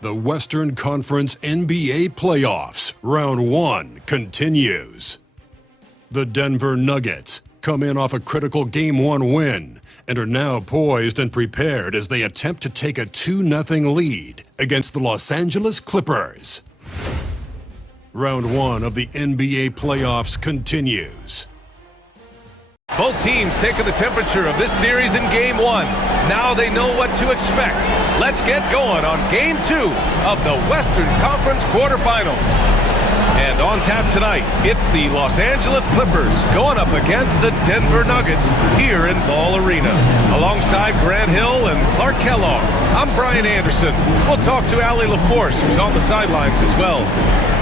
The Western Conference NBA Playoffs, Round 1 continues. The Denver Nuggets come in off a critical Game 1 win and are now poised and prepared as they attempt to take a 2-0 lead against the Los Angeles Clippers. Round 1 of the NBA Playoffs continues. Both teams taking the temperature of this series in Game 1. Now they know what to expect. Let's get going on Game 2 of the Western Conference quarterfinal. And on tap tonight, it's the Los Angeles Clippers going up against the Denver Nuggets here in Ball Arena. Alongside Grant Hill and Clark Kellogg, I'm Brian Anderson. We'll talk to Allie LaForce, who's on the sidelines as well.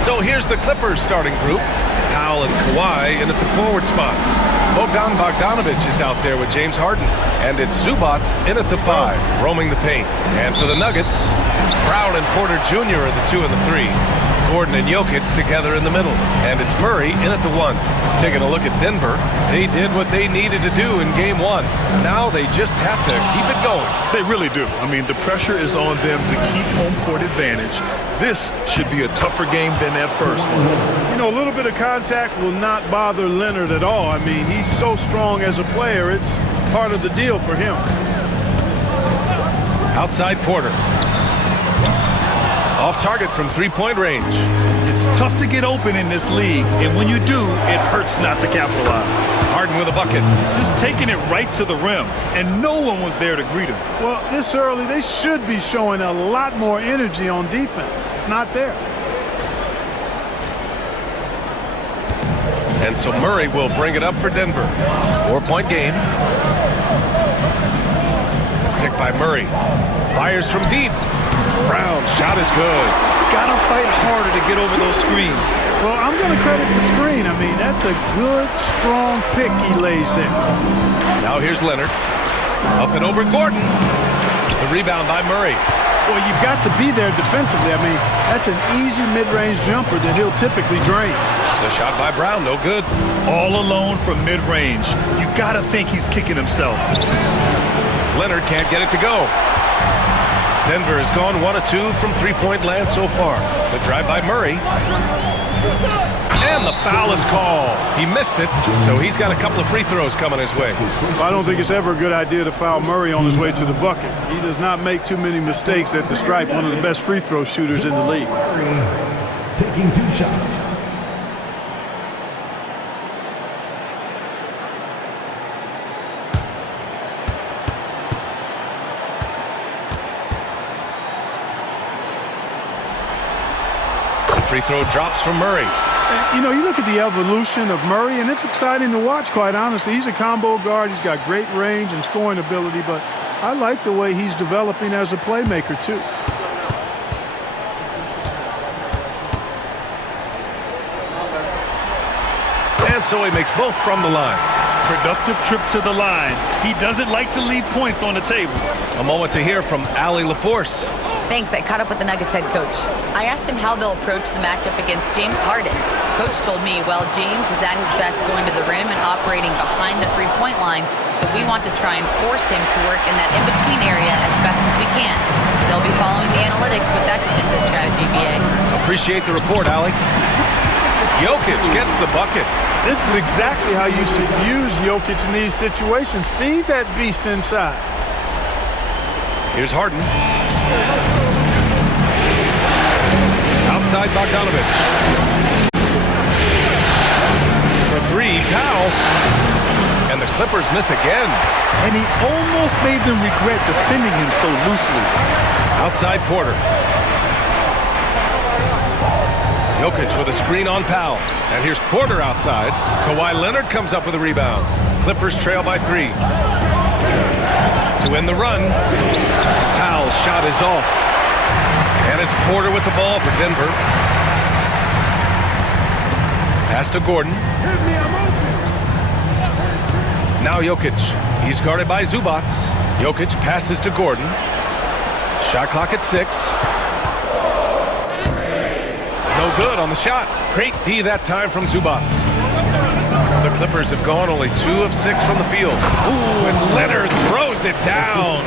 So here's the Clippers starting group. Powell and Kawhi in at the forward spots. Bogdan Bogdanovic is out there with James Harden. And it's Zubac in at the 5, roaming the paint. And for the Nuggets, Brown and Porter Jr. are the 2 and the 3. Gordon and Jokic together in the middle. And it's Murray in at the 1. Taking a look at Denver, they did what they needed to do in Game 1. Now they just have to keep it going. They really do. I mean, the pressure is on them to keep home court advantage. This should be a tougher game than that first one. You know, a little bit of contact will not bother Leonard at all. I mean, he's so strong as a player. It's part of the deal for him. Outside Porter. Off target from three-point range. It's tough to get open in this league, and when you do, it hurts not to capitalize. Harden with a bucket. Just taking it right to the rim, and no one was there to greet him. Well, this early, they should be showing a lot more energy on defense. It's not there. And so Murray will bring it up for Denver. 4-point game. Picked by Murray. Fires from deep. Brown shot is good. Gotta fight harder to get over those screens. Well, I'm going to credit the screen. I mean, that's a good, strong pick he lays there. Now here's Leonard. Up and over Gordon. The rebound by Murray. Well, you've got to be there defensively. I mean, that's an easy mid-range jumper that he'll typically drain. The shot by Brown, no good. All alone from mid-range. You gotta think he's kicking himself. Leonard can't get it to go. Denver has gone 1 of 2 from three-point land so far. The drive by Murray. And the foul is called. He missed it, so he's got a couple of free throws coming his way. I don't think it's ever a good idea to foul Murray on his way to the bucket. He does not make too many mistakes at the stripe, one of the best free throw shooters in the league. Taking 2 shots. Free throw drops from Murray. You know, you look at the evolution of Murray, and it's exciting to watch, quite honestly. He's a combo guard. He's got great range and scoring ability, but I like the way he's developing as a playmaker, too. And so he makes both from the line. Productive trip to the line. He doesn't like to leave points on the table. A moment to hear from Allie LaForce. Thanks. I caught up with the Nuggets head coach. I asked him how they'll approach the matchup against James Harden. Coach told me, well, James is at his best going to the rim and operating behind the three-point line, so we want to try and force him to work in that in-between area as best as we can. They'll be following the analytics with that defensive strategy, BA. Appreciate the report, Allie. Jokic gets the bucket. This is exactly how you should use Jokic in these situations. Feed that beast inside. Here's Harden. Outside Bogdanovic. For 3, Powell. And the Clippers miss again. And he almost made them regret defending him so loosely. Outside Porter. Jokic with a screen on Powell. And here's Porter outside. Kawhi Leonard comes up with a rebound. Clippers trail by 3. To end the run. Powell's shot is off. And it's Porter with the ball for Denver. Pass to Gordon. Now Jokic. He's guarded by Zubac. Jokic passes to Gordon. Shot clock at 6. No good on the shot. Great D that time from Zubac. The Clippers have gone only 2 of 6 from the field. Ooh, and Leonard throws it down.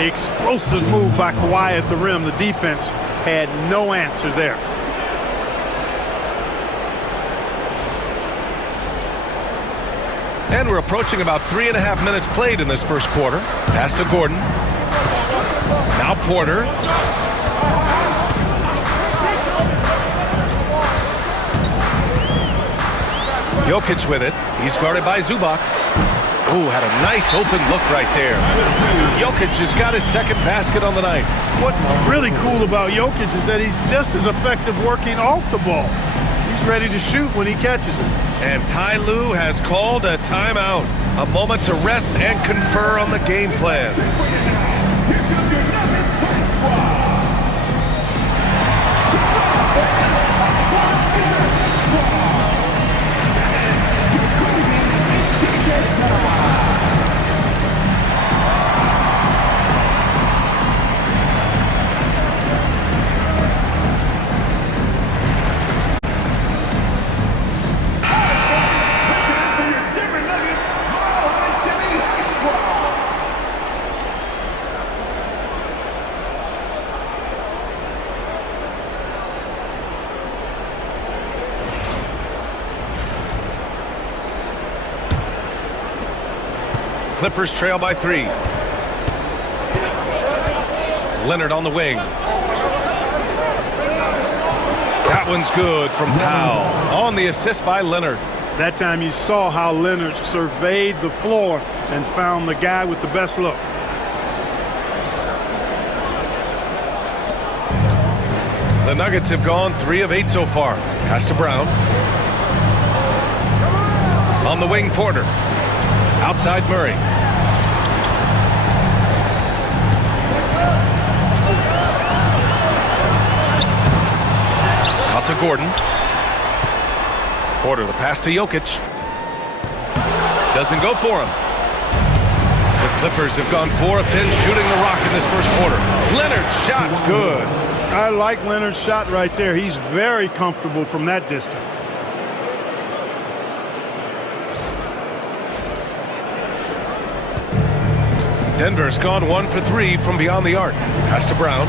Explosive move by Kawhi at the rim. The defense had no answer there. And we're approaching about 3.5 minutes played in this first quarter. Pass to Gordon. Now Porter. Jokic with it. He's guarded by Zubac. Ooh, had a nice open look right there. Jokic has got his second basket on the night. What's really cool about Jokic is that he's just as effective working off the ball. He's ready to shoot when he catches it. And Ty Lue has called a timeout. A moment to rest and confer on the game plan. Clippers trail by 3. Leonard on the wing. That one's good from Powell. On the assist by Leonard. That time you saw how Leonard surveyed the floor and found the guy with the best look. The Nuggets have gone 3 of 8 so far. Pass to Brown. On the wing, Porter. Outside Murray. Out to Gordon. Porter, the pass to Jokic. Doesn't go for him. The Clippers have gone 4 of 10 shooting the rock in this first quarter. Leonard's shot's good. I like Leonard's shot right there. He's very comfortable from that distance. Denver's gone 1 for 3 from beyond the arc. Pass to Brown.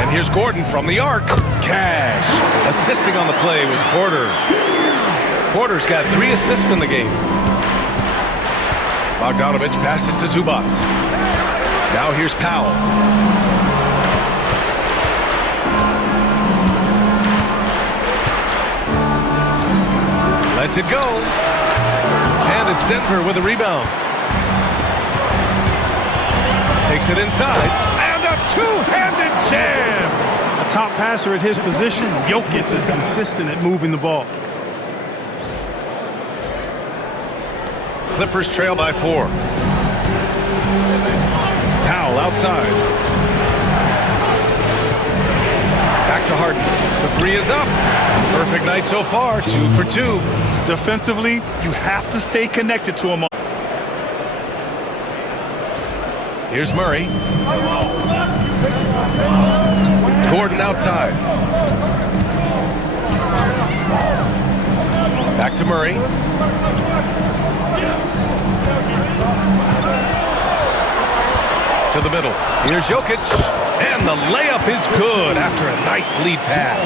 And here's Gordon from the arc. Cash. Assisting on the play was Porter. Porter's got 3 assists in the game. Bogdanovich passes to Zubac. Now here's Powell. Lets it go. And it's Denver with a rebound. Takes it inside. And a two-handed jam. A top passer at his position, Jokic is consistent at moving the ball. Clippers trail by 4. Powell outside. Back to Harden. The 3 is up. Perfect night so far. 2 for 2. Defensively, you have to stay connected to him. Here's Murray. Gordon outside. Back to Murray. To the middle. Here's Jokic. And the layup is good after a nice lead pass.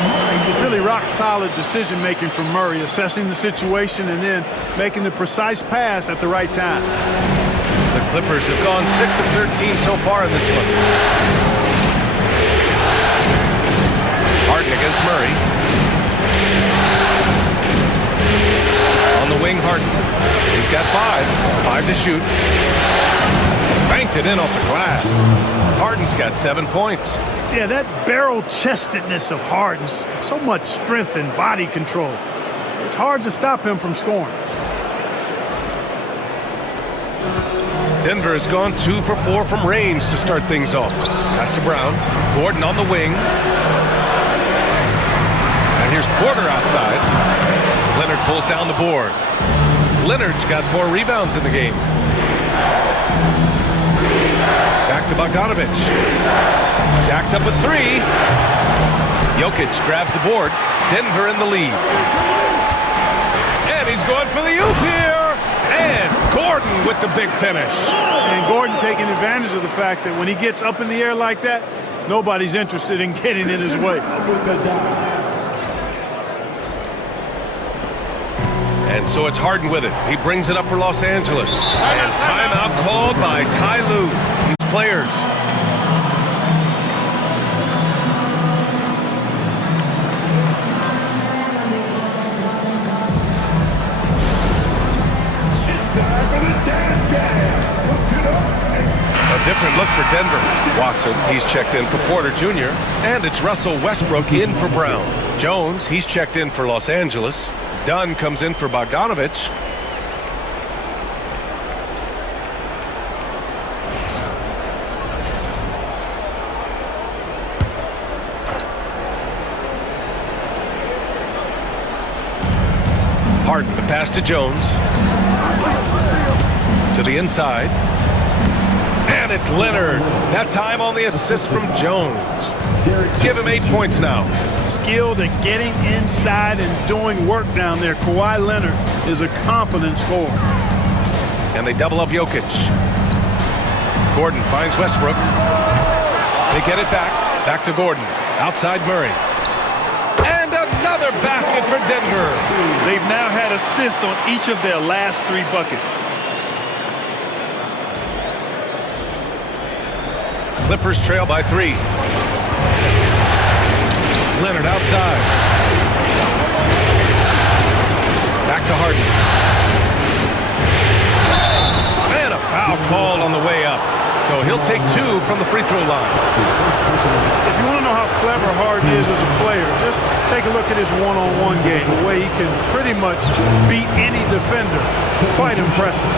Really rock-solid decision-making from Murray, assessing the situation and then making the precise pass at the right time. The Clippers have gone 6 of 13 so far in this one. Harden against Murray. On the wing, Harden. He's got 5 to shoot. Banked it in off the glass. Harden's got 7 points. Yeah, that barrel-chestedness of Harden's, so much strength and body control. It's hard to stop him from scoring. Denver has gone 2 for 4 from range to start things off. Pass to Brown. Gordon on the wing. And here's Porter outside. Leonard pulls down the board. Leonard's got 4 rebounds in the game. Back to Bogdanovich. Jacks up with 3. Jokic grabs the board. Denver in the lead. And he's going for the oop here. And Gordon with the big finish. And Gordon taking advantage of the fact that when he gets up in the air like that, nobody's interested in getting in his way. And so it's Harden with it. He brings it up for Los Angeles. And timeout called by Ty Lue. These players. A different look for Denver. Watson, he's checked in for Porter Jr. And it's Russell Westbrook in for Brown. Jones, he's checked in for Los Angeles. Dunn comes in for Bogdanovich. Harden, the pass to Jones. To the inside. And it's Leonard. That time on the assist from Jones. Give him 8 points now. Skilled at getting inside and doing work down there. Kawhi Leonard is a confident scorer. And they double up Jokic. Gordon finds Westbrook. They get it back. Back to Gordon. Outside Murray. And another basket for Denver. They've now had assists on each of their last 3 buckets. Clippers trail by 3. Leonard outside. Back to Harden. And a foul called on the way up. So he'll take 2 from the free throw line. If you want to know how clever Harden is as a player, just take a look at his one-on-one game. The way he can pretty much beat any defender. Quite impressive.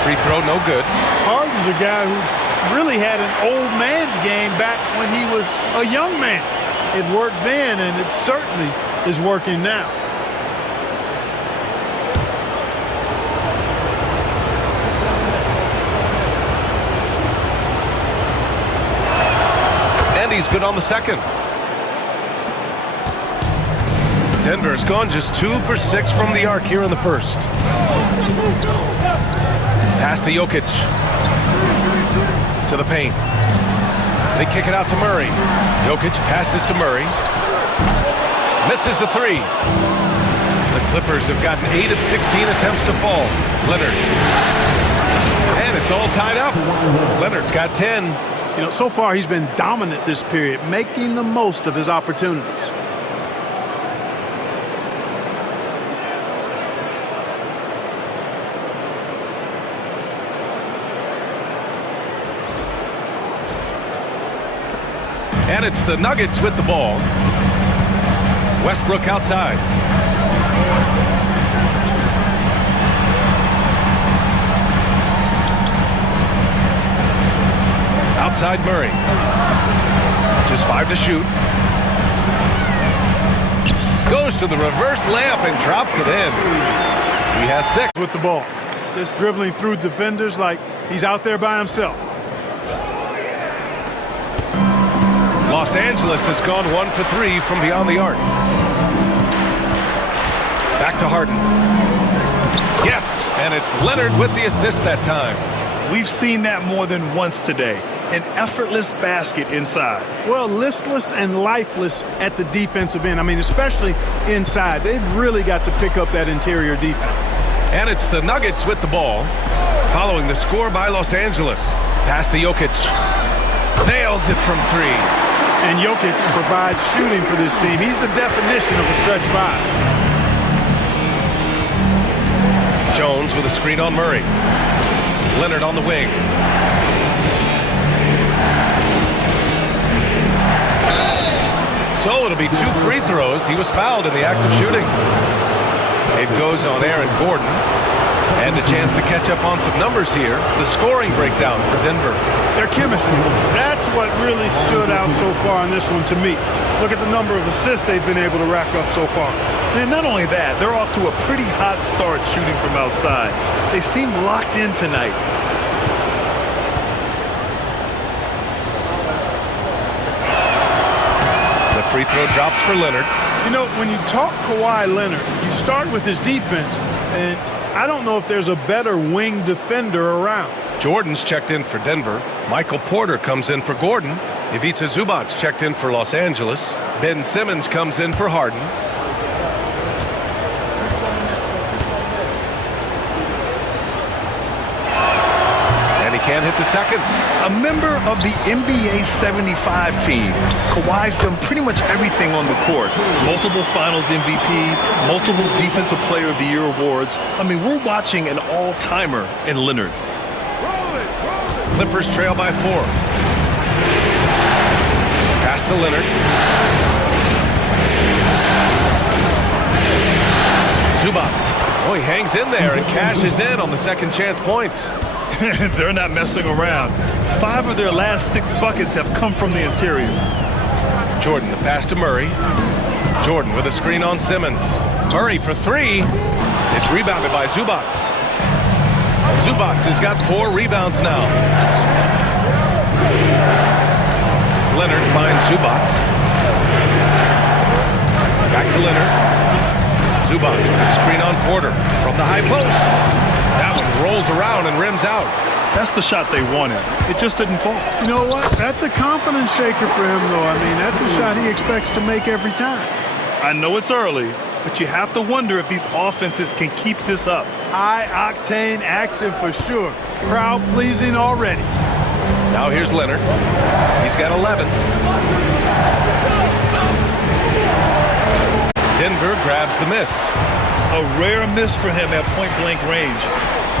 Free throw, no good. Harden's a guy who really had an old man's game back when he was a young man. It worked then, and it certainly is working now. And he's good on the second. Denver's gone just 2 for 6 from the arc here in the first. Pass to Jokic. To the paint. They kick it out to Murray. Jokic passes to Murray. Misses the 3. The Clippers have gotten 8 of 16 attempts to fall. Leonard. And it's all tied up. Leonard's got 10. You know, so far he's been dominant this period, making the most of his opportunities. And it's the Nuggets with the ball. Westbrook outside. Outside Murray. Just 5 to shoot. Goes to the reverse layup and drops it in. He has 6 with the ball. Just dribbling through defenders like he's out there by himself. Los Angeles has gone 1 for 3 from beyond the arc. Back to Harden. Yes, and it's Leonard with the assist that time. We've seen that more than once today. An effortless basket inside. Well, listless and lifeless at the defensive end. I mean, especially inside. They've really got to pick up that interior defense. And it's the Nuggets with the ball. Following the score by Los Angeles. Pass to Jokic. Nails it from 3. And Jokic provides shooting for this team. He's the definition of a stretch 5. Jones with a screen on Murray. Leonard on the wing. So it'll be 2 free throws. He was fouled in the act of shooting. It goes on Aaron Gordon. And a chance to catch up on some numbers here. The scoring breakdown for Denver. Their chemistry, that's what really stood out so far in this one to me. Look at the number of assists they've been able to rack up so far. And not only that, they're off to a pretty hot start shooting from outside. They seem locked in tonight. The free throw drops for Leonard. You know, when you talk Kawhi Leonard, you start with his defense, and I don't know if there's a better wing defender around. Jordan's checked in for Denver. Michael Porter comes in for Gordon. Ivica Zubac's checked in for Los Angeles. Ben Simmons comes in for Harden. And he can't hit the second. A member of the NBA 75 team, Kawhi's done pretty much everything on the court. Multiple Finals MVP, multiple Defensive Player of the Year awards. I mean, we're watching an all-timer in Leonard. Clippers trail by 4. Pass to Leonard. Zubac. Oh, he hangs in there and cashes in on the second chance points. They're not messing around. 5 of their last 6 buckets have come from the interior. Jordan, the pass to Murray. Jordan with a screen on Simmons. Murray for 3. It's rebounded by Zubac. Zubac has got 4 rebounds now. Leonard finds Zubac. Back to Leonard. Zubac with a screen on Porter from the high post. That one rolls around and rims out. That's the shot they wanted. It just didn't fall. You know what? That's a confidence shaker for him, though. I mean, that's a shot he expects to make every time. I know it's early, but you have to wonder if these offenses can keep this up. High-octane action for sure. Crowd-pleasing already. Now here's Leonard. He's got 11. Denver grabs the miss. A rare miss for him at point-blank range.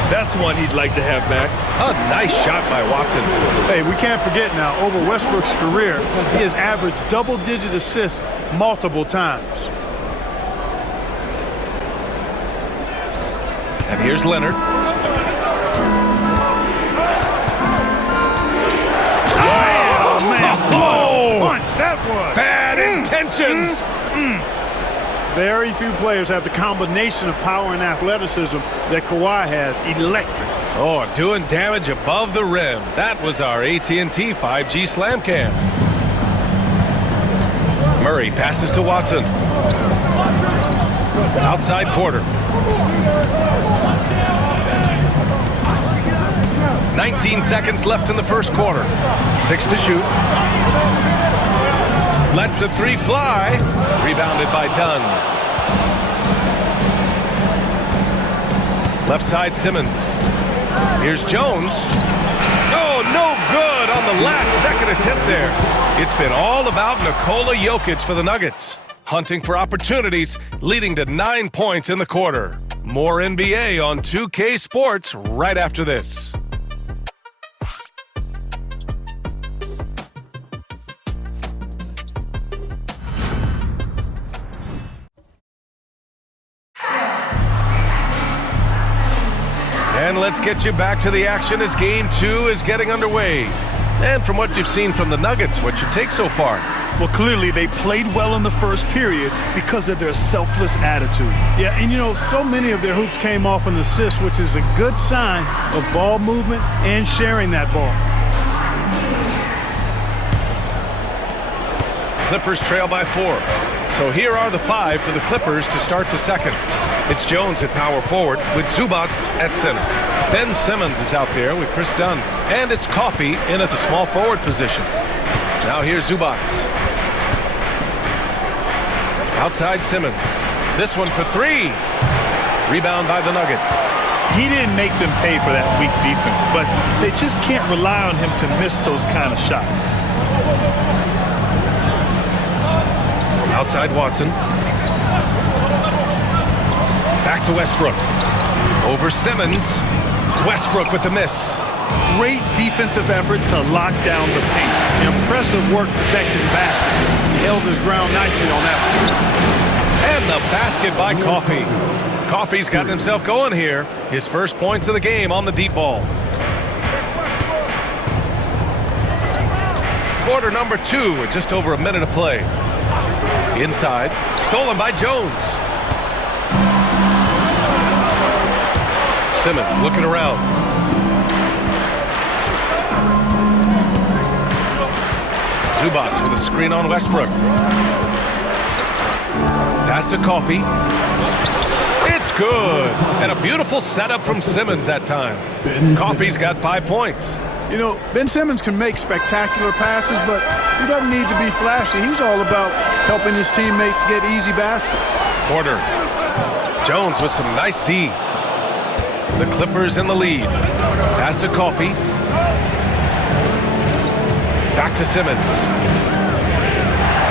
That's one he'd like to have back. A nice shot by Watson. Hey, we can't forget now, over Westbrook's career, he has averaged double-digit assists multiple times. And here's Leonard. Oh, man. Oh! Punch, that was. Bad intentions. Very few players have the combination of power and athleticism that Kawhi has. Electric. Oh, doing damage above the rim. That was our AT&T 5G Slam Cam. Murray passes to Watson. Outside Porter. 19 seconds left in the first quarter. 6 to shoot. Lets a 3 fly. Rebounded by Dunn. Left side Simmons. Here's Jones. Oh, no good on the last second attempt there. It's been all about Nikola Jokic for the Nuggets. Hunting for opportunities, leading to 9 points in the quarter. More NBA on 2K Sports right after this. And let's get you back to the action as Game 2 is getting underway. And from what you've seen from the Nuggets, what's your take so far? Well, clearly they played well in the first period because of their selfless attitude. Yeah, and you know, so many of their hoops came off an assist, which is a good sign of ball movement and sharing that ball. Clippers trail by 4. So here are the 5 for the Clippers to start the second. It's Jones at power forward with Zubac at center. Ben Simmons is out there with Chris Dunn. And it's Coffey in at the small forward position. Now here's Zubac. Outside Simmons. This one for 3. Rebound by the Nuggets. He didn't make them pay for that weak defense, but they just can't rely on him to miss those kind of shots. Outside Watson. Back to Westbrook. Over Simmons. Westbrook with the miss. Great defensive effort to lock down the paint. Impressive work protecting the basket. He held his ground nicely on that one. And the basket by Coffey. Coffey's gotten himself going here. His first points of the game on the deep ball. Quarter number 2 with just over a minute of play. Inside, stolen by Jones. Simmons looking around. Zubac with a screen on Westbrook. Pass to Coffey. It's good. And a beautiful setup from Simmons that time. Coffey's got 5 points. You know, Ben Simmons can make spectacular passes, but he doesn't need to be flashy. He's all about helping his teammates get easy baskets. Porter. Jones with some nice D. The Clippers in the lead. Pass to Coffey. Back to Simmons.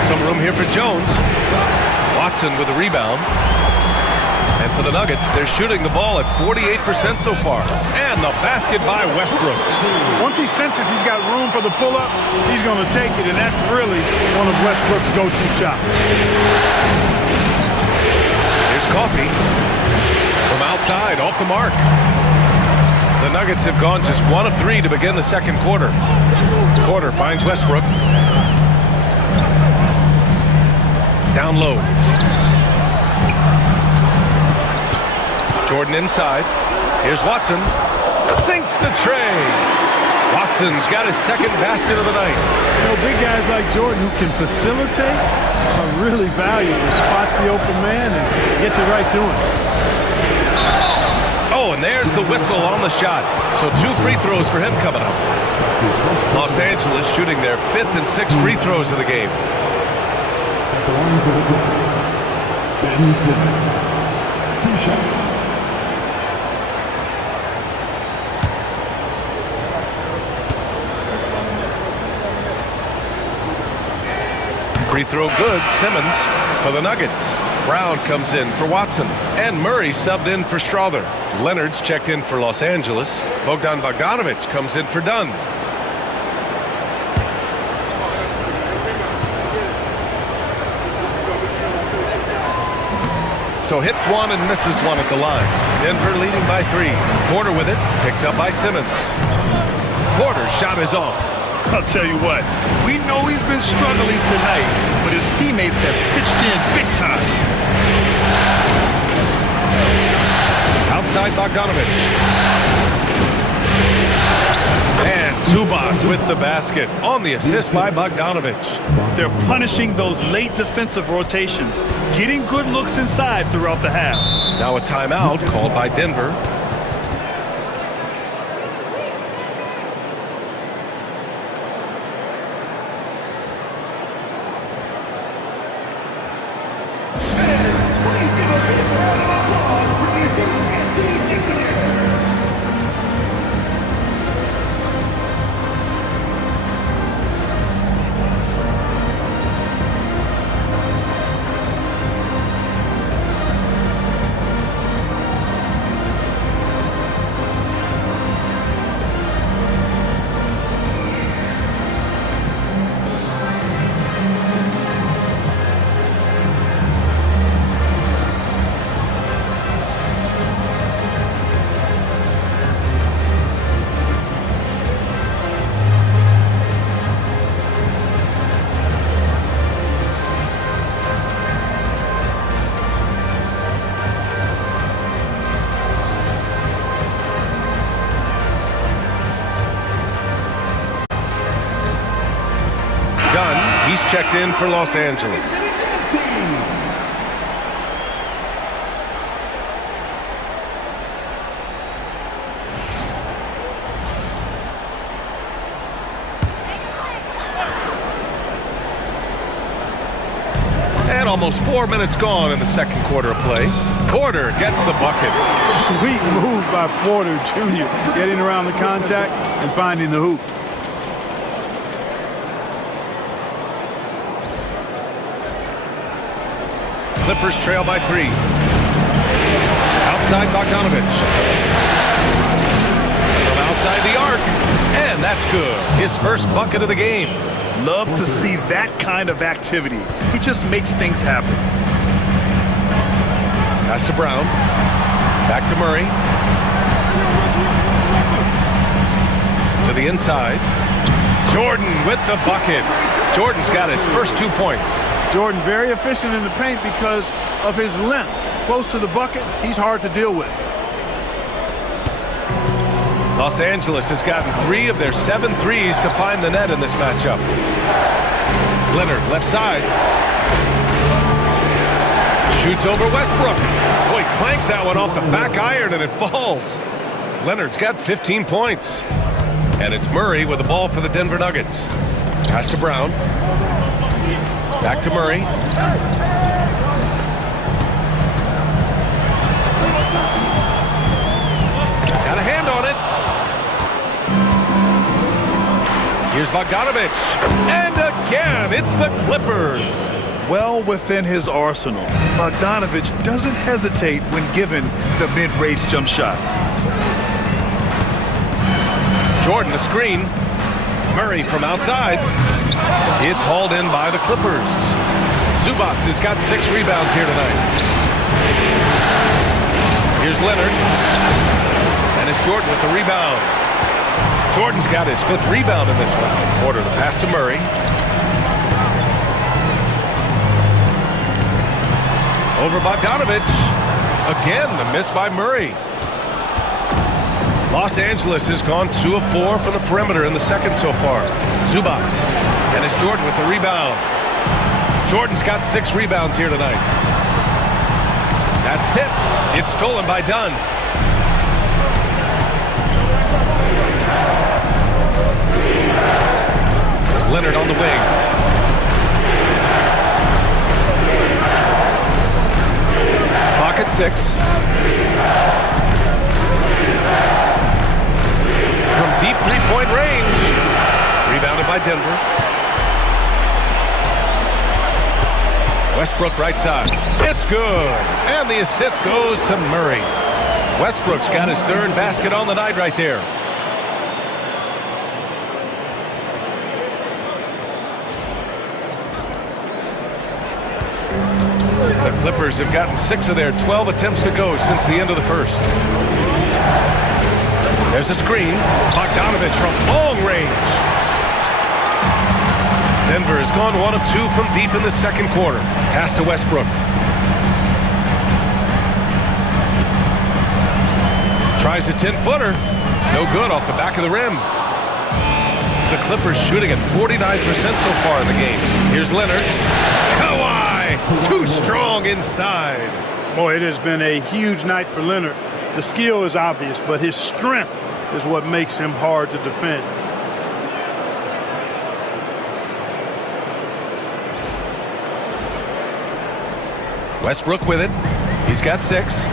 Some room here for Jones. Watson with a rebound. And for the Nuggets, they're shooting the ball at 48% so far. And the basket by Westbrook. Once he senses he's got room for the pull-up, he's going to take it, and that's really one of Westbrook's go-to shots. Here's Coffey. From outside, off the mark. The Nuggets have gone just 1 of 3 to begin the second quarter. Porter finds Westbrook. Down low. Jordan inside. Here's Watson. Sinks the tray. Watson's got his second basket of the night. You know, big guys like Jordan who can facilitate are really valuable. Spots the open man and gets it right to him. Oh, and there's the whistle on the shot. So 2 free throws for him coming up. Los Angeles shooting their 5th and 6th free throws of the game. At the line for the Clippers, Ben Simmons. 2 shots. Free throw good. Simmons for the Nuggets. Brown comes in for Watson. And Murray subbed in for Strother. Leonard's checked in for Los Angeles. Bogdan Bogdanovic comes in for Dunn. So hits 1 and misses 1 at the line. Denver leading by 3. Porter with it. Picked up by Simmons. Porter's shot is off. I'll tell you what, we know he's been struggling tonight, but his teammates have pitched in big time. Outside Bogdanovic. And Zubac with the basket on the assist by Bogdanovic. They're punishing those late defensive rotations, getting good looks inside throughout the half. Now a timeout called by Denver. He's checked in for Los Angeles. And almost 4 minutes gone in the second quarter of play. Porter gets the bucket. Sweet move by Porter Jr. Getting around the contact and finding the hoop. Clippers trail by 3. Outside Bogdanovic. From outside the arc. And that's good. His first bucket of the game. Love to see that kind of activity. He just makes things happen. Pass to Brown. Back to Murray. To the inside. Jordan with the bucket. Jordan's got his first 2 points. Jordan very efficient in the paint because of his length. Close to the bucket, he's hard to deal with. Los Angeles has gotten 3 of their 7 threes to find the net in this matchup. Leonard, left side. Shoots over Westbrook. Boy, clanks that one off the back iron and it falls. Leonard's got 15 points. And it's Murray with the ball for the Denver Nuggets. Pass to Brown. Back to Murray. Got a hand on it. Here's Bogdanovich. And again, it's the Clippers. Well within his arsenal, Bogdanovich doesn't hesitate when given the mid-range jump shot. Jordan, the screen. Murray from outside. It's hauled in by the Clippers. Zubac has got 6 rebounds here tonight. Here's Leonard. And it's Jordan with the rebound. Jordan's got his 5th rebound in this one. Order the pass to Murray. Over Bogdanovich. Again, the miss by Murray. Los Angeles has gone 2 of 4 from the perimeter in the second so far. Zubac. And it's Jordan with the rebound. Jordan's got 6 rebounds here tonight. That's tipped. It's stolen by Dunn. Leonard on the wing. Clock at 6. From deep 3-point range. Rebounded by Denver. Westbrook right side. It's good. And the assist goes to Murray. Westbrook's got his 3rd basket on the night right there. The Clippers have gotten 6 of their 12 attempts to go since the end of the first. There's a screen. Bogdanovich from long range. Denver has gone 1 of 2 from deep in the second quarter. Pass to Westbrook. Tries a 10-footer. No good off the back of the rim. The Clippers shooting at 49% so far in the game. Here's Leonard. Kawhi! Too strong inside. Boy, it has been a huge night for Leonard. The skill is obvious, but his strength is what makes him hard to defend. Westbrook with it. He's got 6.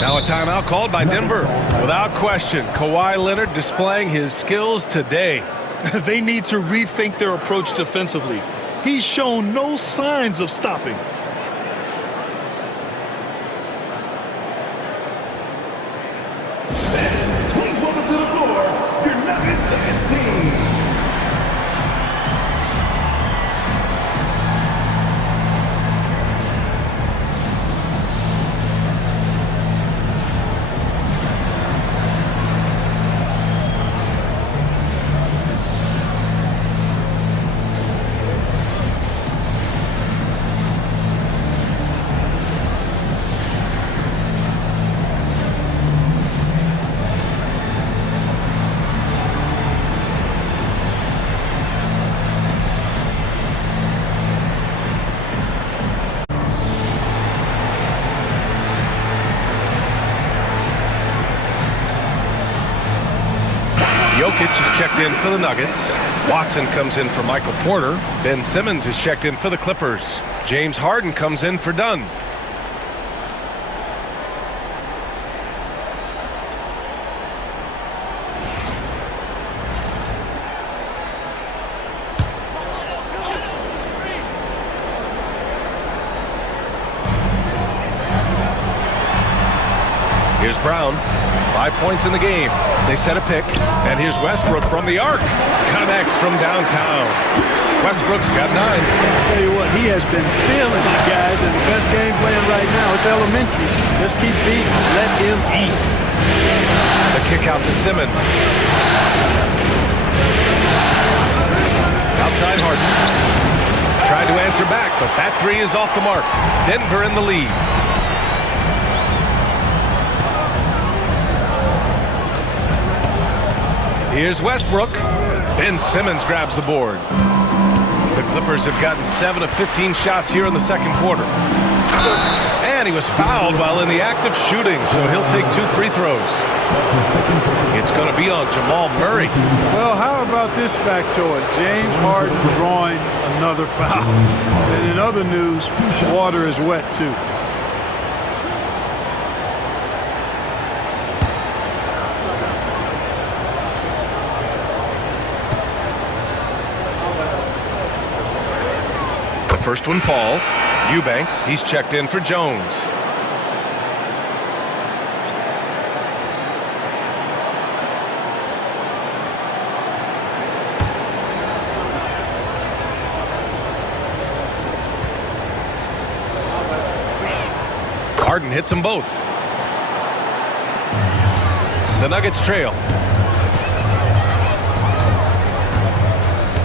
Now a timeout called by Denver. Without question, Kawhi Leonard displaying his skills today. They need to rethink their approach defensively. He's shown no signs of stopping. Welcome to the floor, your Nuggets team. Jokic is checked in for the Nuggets. Watson comes in for Michael Porter. Ben Simmons is checked in for the Clippers. James Harden comes in for Dunn. Here's Brown. 5 points in the game. They set a pick, and here's Westbrook from the arc. Connects from downtown. Westbrook's got 9. I'll tell you what, he has been feeling it, guys, and the best game plan right now, it's elementary. Just keep feeding. Let him eat. The kick out to Simmons. Outside Harden. Tried to answer back, but that 3 is off the mark. Denver in the lead. Here's Westbrook. Ben Simmons grabs the board. The Clippers have gotten 7 of 15 shots here in the second quarter. And he was fouled while in the act of shooting, so he'll take 2 free throws. It's going to be on Jamal Murray. Well, how about this factoid? James Harden drawing another foul. And in other news, water is wet too. The first one falls. Eubanks, he's checked in for Jones. Harden hits them both. The Nuggets trail.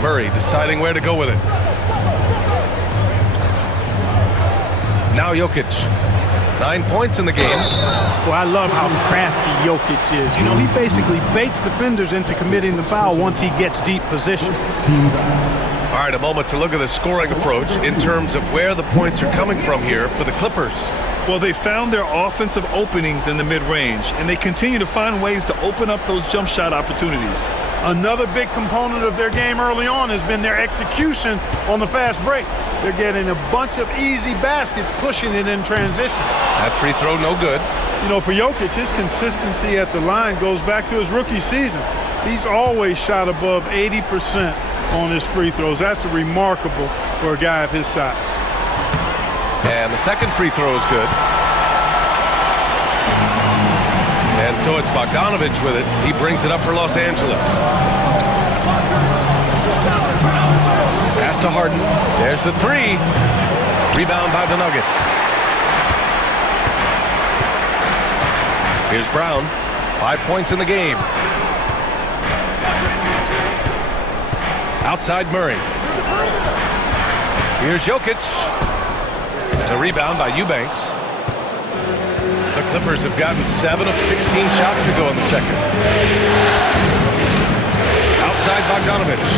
Murray deciding where to go with it. Now Jokic. 9 points in the game. Well, I love how crafty Jokic is. You know, he basically baits defenders into committing the foul once he gets deep position. All right, a moment to look at the scoring approach in terms of where the points are coming from here for the Clippers. Well, they found their offensive openings in the mid-range, and they continue to find ways to open up those jump shot opportunities. Another big component of their game early on has been their execution on the fast break. They're getting a bunch of easy baskets, pushing it in transition. That free throw no good. You know, for Jokic, his consistency at the line goes back to his rookie season. He's always shot above 80% on his free throws. That's remarkable for a guy of his size. And the second free throw is good. And so it's Bogdanovich with it. He brings it up for Los Angeles. Pass to Harden. There's the 3. Rebound by the Nuggets. Here's Brown. 5 points in the game. Outside Murray. Here's Jokic. The rebound by Eubanks. The Clippers have gotten 7 of 16 shots to go in the second. Outside Bogdanovich.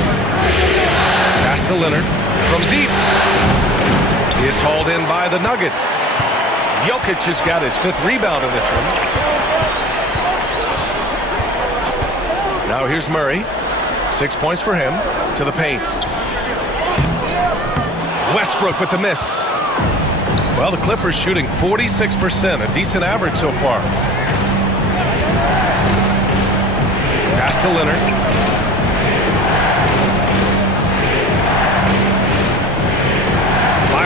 Pass to Leonard from deep. It's hauled in by the Nuggets. Jokic has got his 5th rebound in this one. Now here's Murray. 6 points for him. To the paint. Westbrook with the miss. Well, the Clippers shooting 46%, a decent average so far. Pass to Leonard.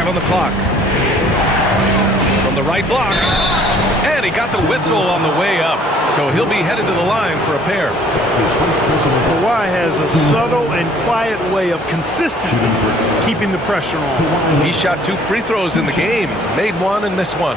On the clock. From the right block. And he got the whistle on the way up. So he'll be headed to the line for a pair. Kawhi has a subtle and quiet way of consistently keeping the pressure on. He shot 2 free throws in the game. He's made 1 and missed 1.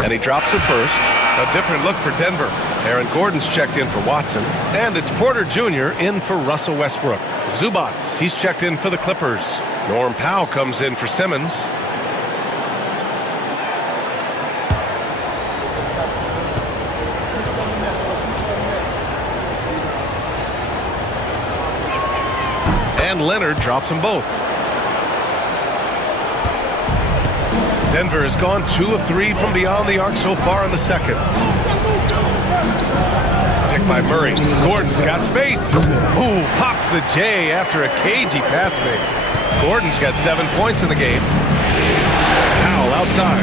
And he drops it first. A different look for Denver. Aaron Gordon's checked in for Watson. And it's Porter Jr. in for Russell Westbrook. Zubats, he's checked in for the Clippers. Norm Powell comes in for Simmons. And Leonard drops them both. Denver has gone 2 of 3 from beyond the arc so far in the second. Picked by Murray. Gordon's got space. Ooh, pops the J after a cagey pass fake. Gordon's got 7 points in the game. Powell outside.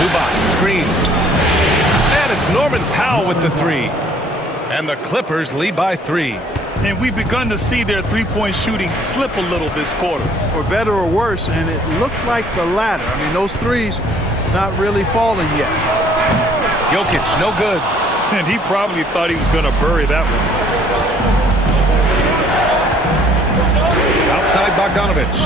Zubac screen. And And it's Norman Powell with the three. And the Clippers lead by 3. And we've begun to see their three-point shooting slip a little this quarter. For better or worse, and it looks like the latter. I mean, those threes not really falling yet. Jokic, no good. And he probably thought he was going to bury that one. Outside Bogdanovich.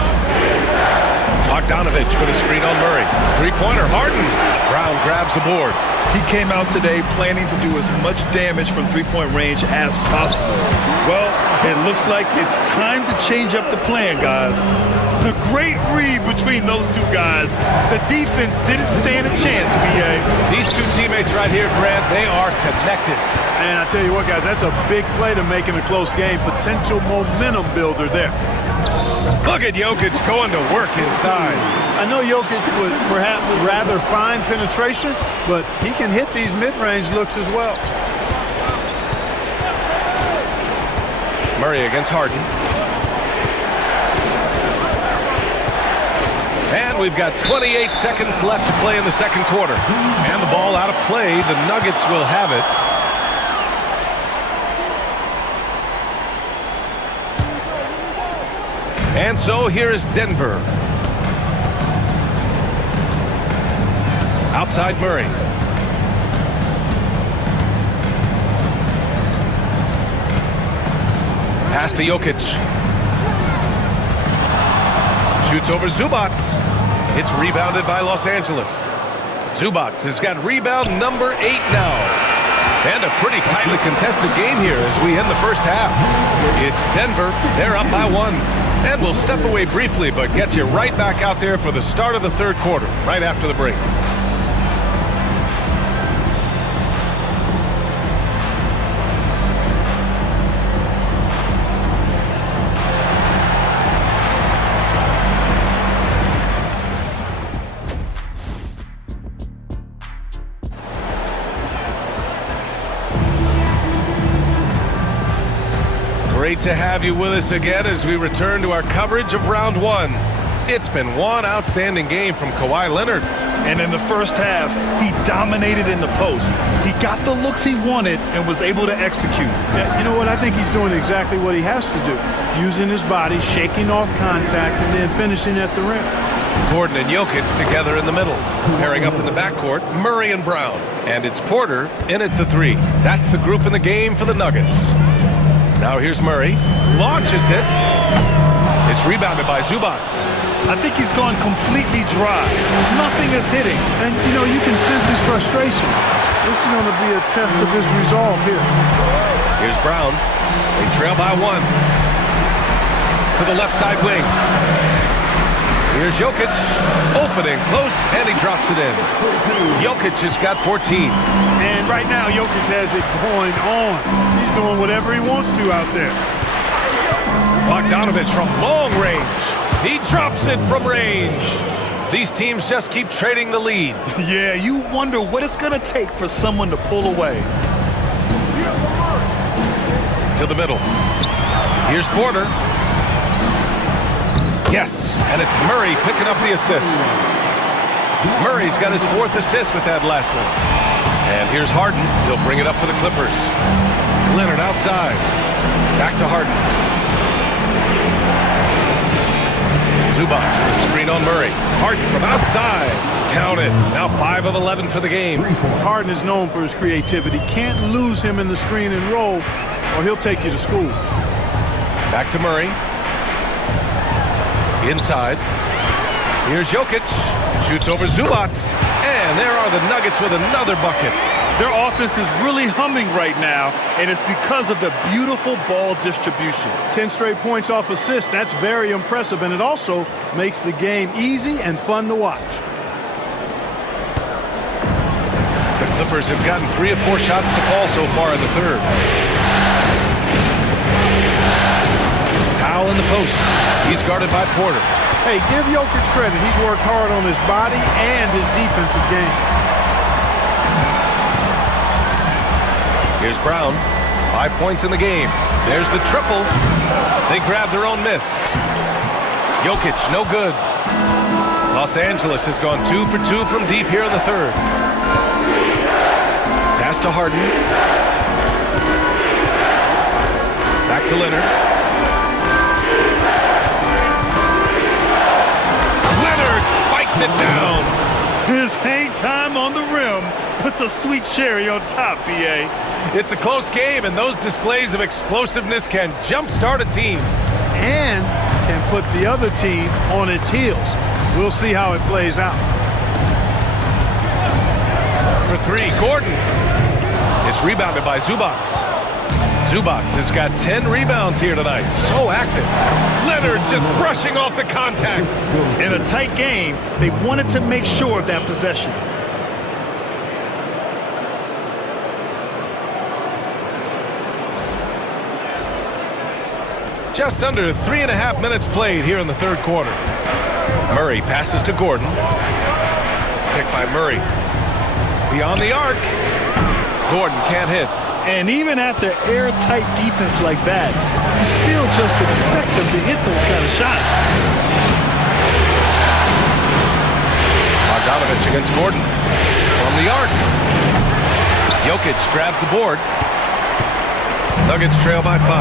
Bogdanovich with a screen on Murray. Three-pointer, Harden. Brown grabs the board. He came out today planning to do as much damage from three-point range as possible. Well, it looks like it's time to change up the plan, guys. A great read between those two guys. The defense didn't stand a chance, B.A. These two teammates right here, Grant, they are connected. And I tell you what, guys, that's a big play to make in a close game. Potential momentum builder there. Look at Jokic going to work inside. I know Jokic would perhaps rather find penetration, but he can hit these mid-range looks as well. Murray against Harden. And we've got 28 seconds left to play in the second quarter. And the ball out of play. The Nuggets will have it. And so here is Denver. Outside Murray. Pass to Jokic. Shoots over Zubac. It's rebounded by Los Angeles. Zubac has got rebound number 8 now. And a pretty tightly contested game here as we end the first half. It's Denver. They're up by 1. And we'll step away briefly, but get you right back out there for the start of the third quarter, right after the break. Great to have you with us again as we return to our coverage of round 1. It's been one outstanding game from Kawhi Leonard. And in the first half, he dominated in the post. He got the looks he wanted and was able to execute. Yeah, you know what? I think he's doing exactly what he has to do. Using his body, shaking off contact, and then finishing at the rim. Gordon and Jokic together in the middle. Pairing up in the backcourt, Murray and Brown. And it's Porter in at the 3. That's the group in the game for the Nuggets. Now here's Murray. Launches it. It's rebounded by Zubac. I think he's gone completely dry. Nothing is hitting. And, you know, you can sense his frustration. This is going to be a test of his resolve here. Here's Brown. They trail by 1. To the left side wing. Here's Jokic. Opening close, and he drops it in. Jokic has got 14. And right now, Jokic has it going on. He's doing whatever he wants to out there. Bogdanovich from long range. He drops it from range. These teams just keep trading the lead. Yeah, you wonder what it's going to take for someone to pull away. To the middle. Here's Porter. Yes, and it's Murray picking up the assist. Murray's got his 4th assist with that last one. And here's Harden. He'll bring it up for the Clippers. Leonard outside. Back to Harden. Zubac with a screen on Murray. Harden from outside. Count it. Now 5 of 11 for the game. Harden is known for his creativity. Can't lose him in the screen and roll, or he'll take you to school. Back to Murray. Inside. Here's Jokic. Shoots over Zubac. And there are the Nuggets with another bucket. Their offense is really humming right now, and it's because of the beautiful ball distribution. 10 straight points off assists. That's very impressive, and it also makes the game easy and fun to watch. The Clippers have gotten 3 of 4 shots to fall so far in the third. Powell in the post. He's guarded by Porter. Hey, give Jokic credit. He's worked hard on his body and his defensive game. Here's Brown. 5 points in the game. There's the triple. They grab their own miss. Jokic, no good. Los Angeles has gone 2 for 2 from deep here in the third. Pass to Harden. Back to Leonard. Leonard spikes it down. His hang time on the rim puts a sweet cherry on top, B.A. It's a close game, and those displays of explosiveness can jumpstart a team. And can put the other team on its heels. We'll see how it plays out. For three, Gordon. It's rebounded by Zubats. Zubats has got 10 rebounds here tonight. So active. Leonard just brushing off the contact. In a tight game, they wanted to make sure of that possession. Just under 3.5 minutes played here in the third quarter. Murray passes to Gordon. Picked by Murray. Beyond the arc. Gordon can't hit. And even after airtight defense like that, you still just expect him to hit those kind of shots. Bogdanovich against Gordon. From the arc. Jokic grabs the board. Nuggets trail by 5.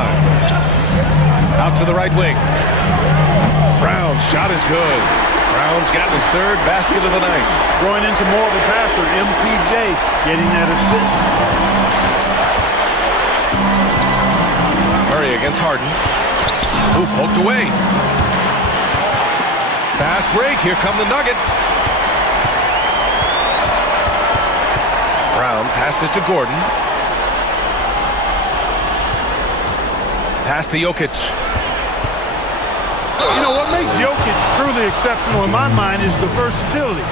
Out to the right wing. Brown's shot is good. Brown's gotten his third basket of the night. Growing into more of a passer, MPJ getting that assist. Murray against Harden. Ooh, poked away. Fast break. Here come the Nuggets. Brown passes to Gordon. Pass to Jokic. You know, what makes Jokic truly exceptional in my mind is the versatility.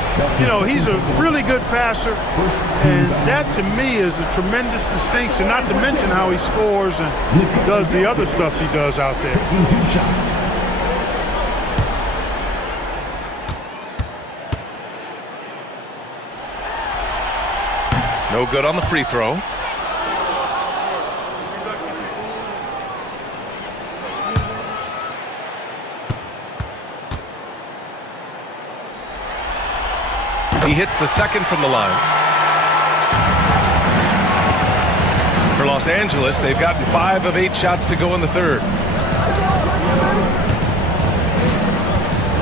You know, he's a really good passer, and that to me is a tremendous distinction, not to mention how he scores and does the other stuff he does out there. No good on the free throw. He hits the second from the line. For Los Angeles, they've gotten 5 of 8 shots to go in the third.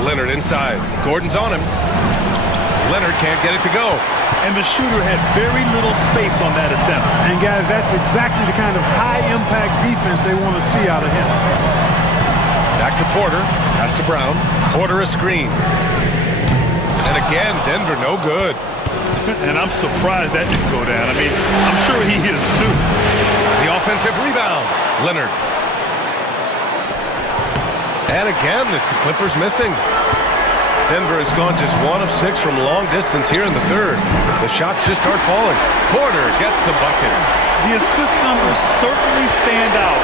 Leonard inside. Gordon's on him. Leonard can't get it to go. And the shooter had very little space on that attempt. And guys, that's exactly the kind of high-impact defense they want to see out of him. Back to Porter. Pass to Brown. Porter a screen. And again, Denver no good. And I'm surprised that didn't go down. I mean, I'm sure he is too. The offensive rebound. Leonard. And again, it's the Clippers missing. Denver has gone just 1 of 6 from long distance here in the third. The shots just start falling. Porter gets the bucket. The assist numbers certainly stand out.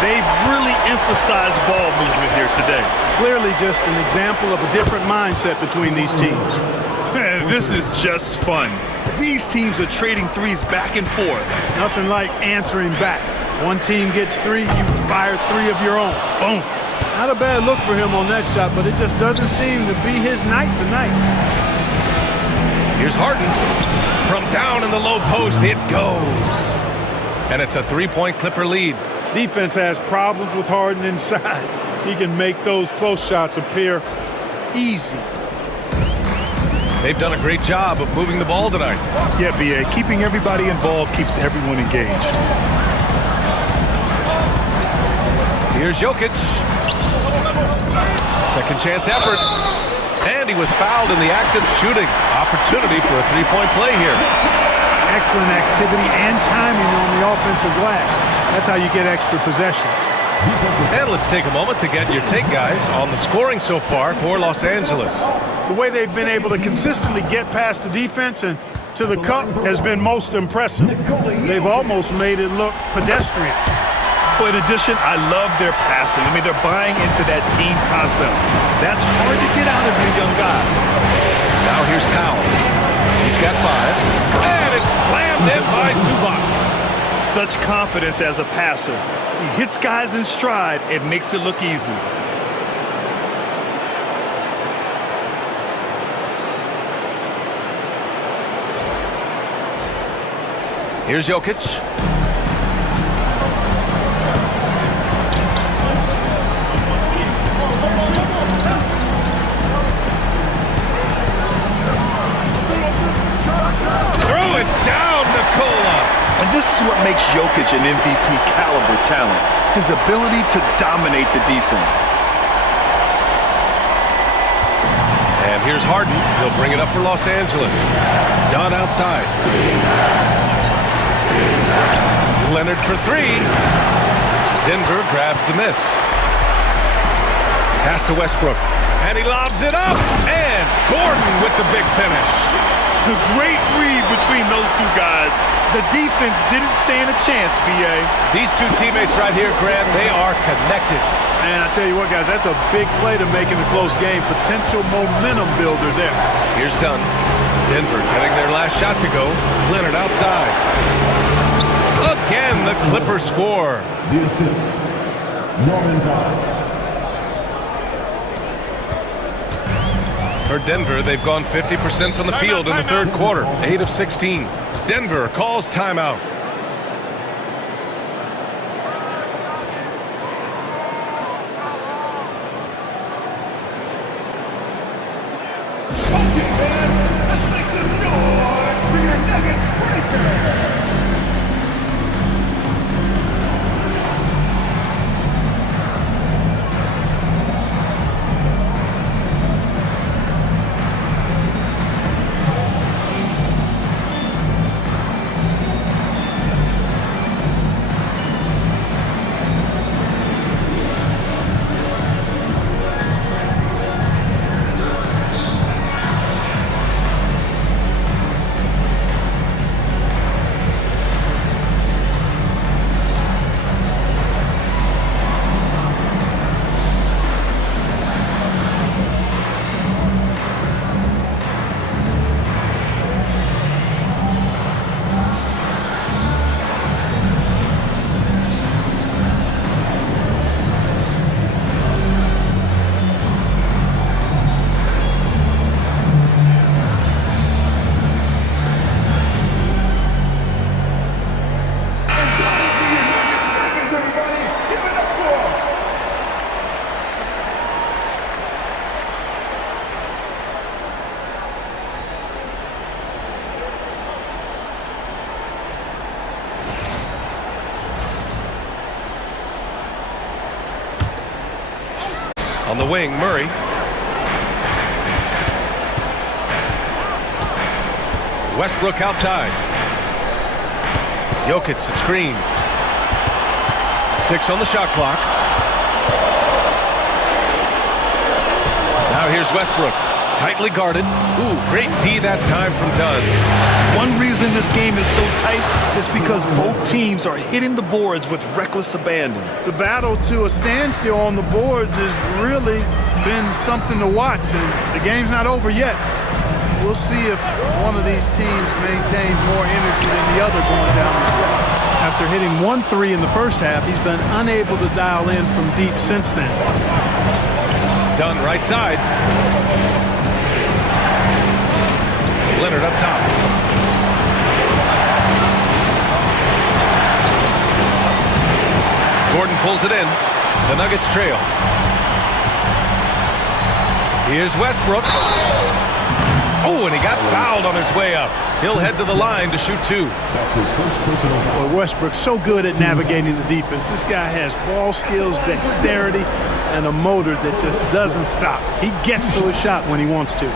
They've really emphasized ball movement here today. Clearly just an example of a different mindset between these teams. Man, this is just fun. These teams are trading threes back and forth. Nothing like answering back. One team gets 3, you fire 3 of your own. Boom. Not a bad look for him on that shot, but it just doesn't seem to be his night tonight. Here's Harden. From down in the low post, it goes. And it's a 3-point Clipper lead. Defense has problems with Harden inside. He can make those close shots appear easy. They've done a great job of moving the ball tonight. Yeah, B.A., keeping everybody involved keeps everyone engaged. Here's Jokic. Second chance effort. And he was fouled in the act of shooting. Opportunity for a 3-point play here. Excellent activity and timing on the offensive glass. That's how you get extra possessions. And let's take a moment to get your take, guys, on the scoring so far for Los Angeles. The way they've been able to consistently get past the defense and to the cup has been most impressive. They've almost made it look pedestrian. But in addition, I love their passing. I mean, they're buying into that team concept. That's hard to get out of these young guys. Now here's Powell. He's got 5. And it's slammed in by Zubats. Such confidence as a passer. He hits guys in stride and makes it look easy. Here's Jokic. Throw it down, Nikola. And this is what makes Jokic an MVP caliber talent. His ability to dominate the defense. And here's Harden. He'll bring it up for Los Angeles. Dunn outside. Leonard for three. Denver grabs the miss. Pass to Westbrook. And he lobs it up. And Gordon with the big finish. The great read between those two guys. The defense didn't stand a chance, B.A. These two teammates right here, Grant, they are connected. And I tell you what, guys, that's a big play to make in a close game. Potential momentum builder there. Here's Dunn. Denver getting their last shot to go. Leonard outside. Again, the Clippers score. The assist, Norman Powell. For Denver, they've gone 50% from the field in the third quarter. 8 of 16. Denver calls timeout. On the wing, Murray. Westbrook outside. Jokic the screen. 6 on the shot clock. Now here's Westbrook. Tightly guarded. Ooh, great D that time from Dunn. One reason this game is so tight is because both teams are hitting the boards with reckless abandon. The battle to a standstill on the boards has really been something to watch, and the game's not over yet. We'll see if one of these teams maintains more energy than the other going down the stretch. After hitting 1 3 in the first half, he's been unable to dial in from deep since then. Dunn right side. Leonard up top. Gordon pulls it in. The Nuggets trail. Here's Westbrook. Oh, and he got fouled on his way up. He'll head to the line to shoot 2. That's his first personal foul. But Westbrook's so good at navigating the defense. This guy has ball skills, dexterity, and a motor that just doesn't stop. He gets to a shot when he wants to.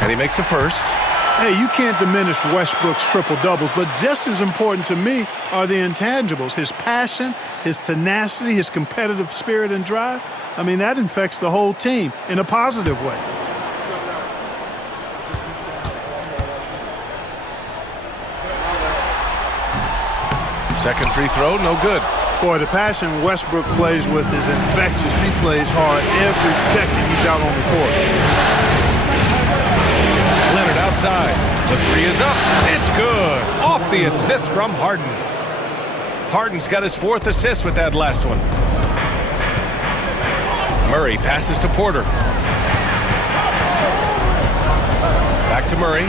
And he makes a first. Hey, you can't diminish Westbrook's triple-doubles, but just as important to me are the intangibles. His passion, his tenacity, his competitive spirit and drive. I mean, that infects the whole team in a positive way. Second free throw, no good. Boy, the passion Westbrook plays with is infectious. He plays hard every second he's out on the court. Leonard outside. The 3 is up. It's good. Off the assist from Harden. Harden's got his 4th assist with that last one. Murray passes to Porter. Back to Murray.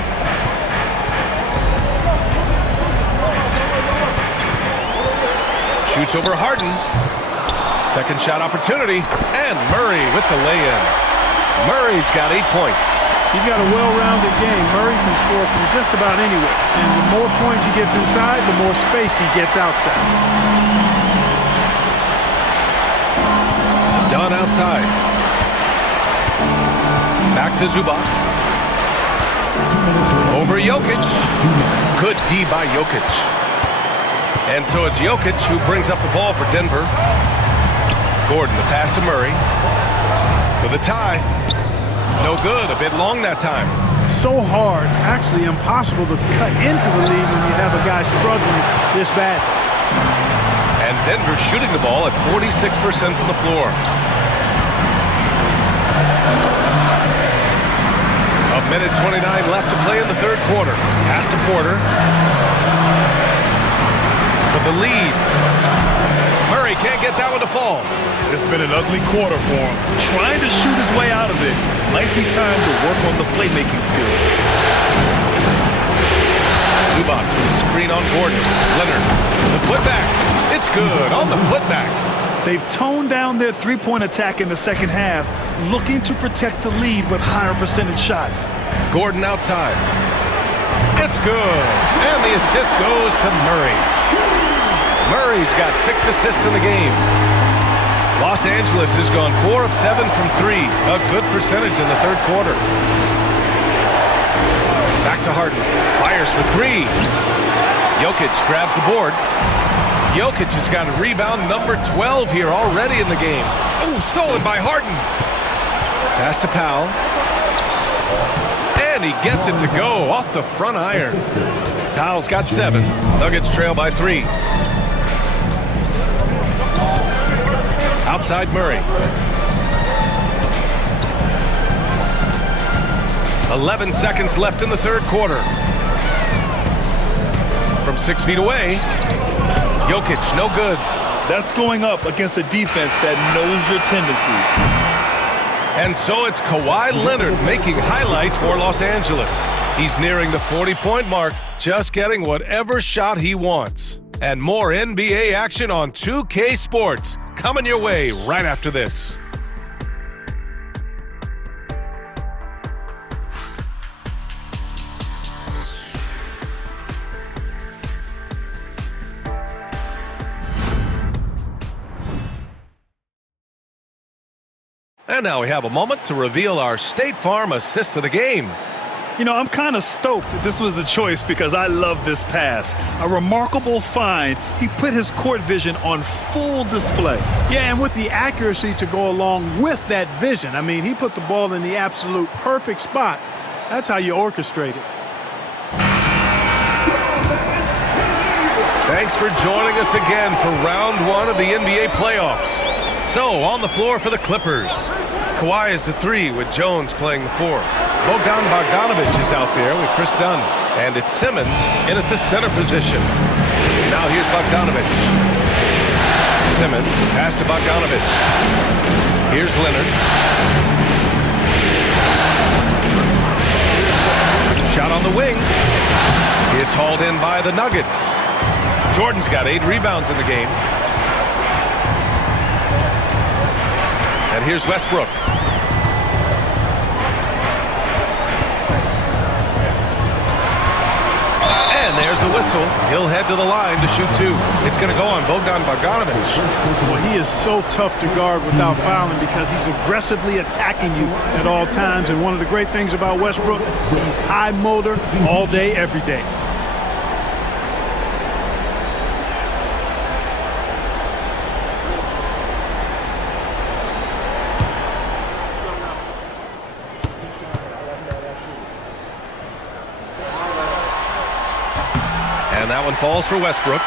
Shoots over Harden. Second shot opportunity, and Murray with the lay-in. Murray's got 8 points. He's got a well-rounded game. Murray can score from just about anywhere. And the more points he gets inside, the more space he gets outside. Done outside. Back to Zubac. Over Jokic. Good D by Jokic. And so it's Jokic who brings up the ball for Denver. Gordon, the pass to Murray. For the tie. No good. A bit long that time. So hard, actually impossible to cut into the lead when you have a guy struggling this bad. And Denver shooting the ball at 46% from the floor. A minute 29 left to play in the third quarter. Pass to Porter. For the lead. Murray can't get that one to fall. It's been an ugly quarter for him. Trying to shoot his way out of it. Might be time to work on the playmaking skills. Zubac with a screen on Gordon. Leonard, the putback. It's good on the putback. They've toned down their three-point attack in the second half, looking to protect the lead with higher percentage shots. Gordon outside. It's good. And the assist goes to Murray. Murray's got 6 assists in the game. Los Angeles has gone 4 of 7 from 3. A good percentage in the third quarter. Back to Harden. Fires for 3. Jokic grabs the board. Jokic has got a rebound number 12 here already in the game. Oh, stolen by Harden. Pass to Powell. And he gets it to go off the front iron. Powell's got 7. Nuggets trail by 3. Outside Murray. 11 seconds left in the third quarter. From 6 feet away, Jokic, no good. That's going up against a defense that knows your tendencies. And so it's Kawhi Leonard making highlights for Los Angeles. He's nearing the 40-point mark, just getting whatever shot he wants. And more NBA action on 2K Sports coming your way right after this. And now we have a moment to reveal our State Farm assist of the game. You know, I'm kind of stoked that this was a choice because I love this pass. A remarkable find. He put his court vision on full display. Yeah, and with the accuracy to go along with that vision. I mean, he put the ball in the absolute perfect spot. That's how you orchestrate it. Thanks for joining us again for round 1 of the NBA playoffs. So, on the floor for the Clippers. Kawhi is the 3 with Jones playing the 4. Bogdan Bogdanovic is out there with Chris Dunn. And it's Simmons in at the center position. Now here's Bogdanovic. Simmons, pass to Bogdanovic. Here's Leonard. Shot on the wing. It's hauled in by the Nuggets. Jordan's got 8 rebounds in the game. And here's Westbrook. And there's a whistle. He'll head to the line to shoot 2. It's going to go on Bogdan Bogdanovic. Well, he is so tough to guard without fouling because he's aggressively attacking you at all times. And one of the great things about Westbrook, he's high motor all day, every day. And that one falls for Westbrook.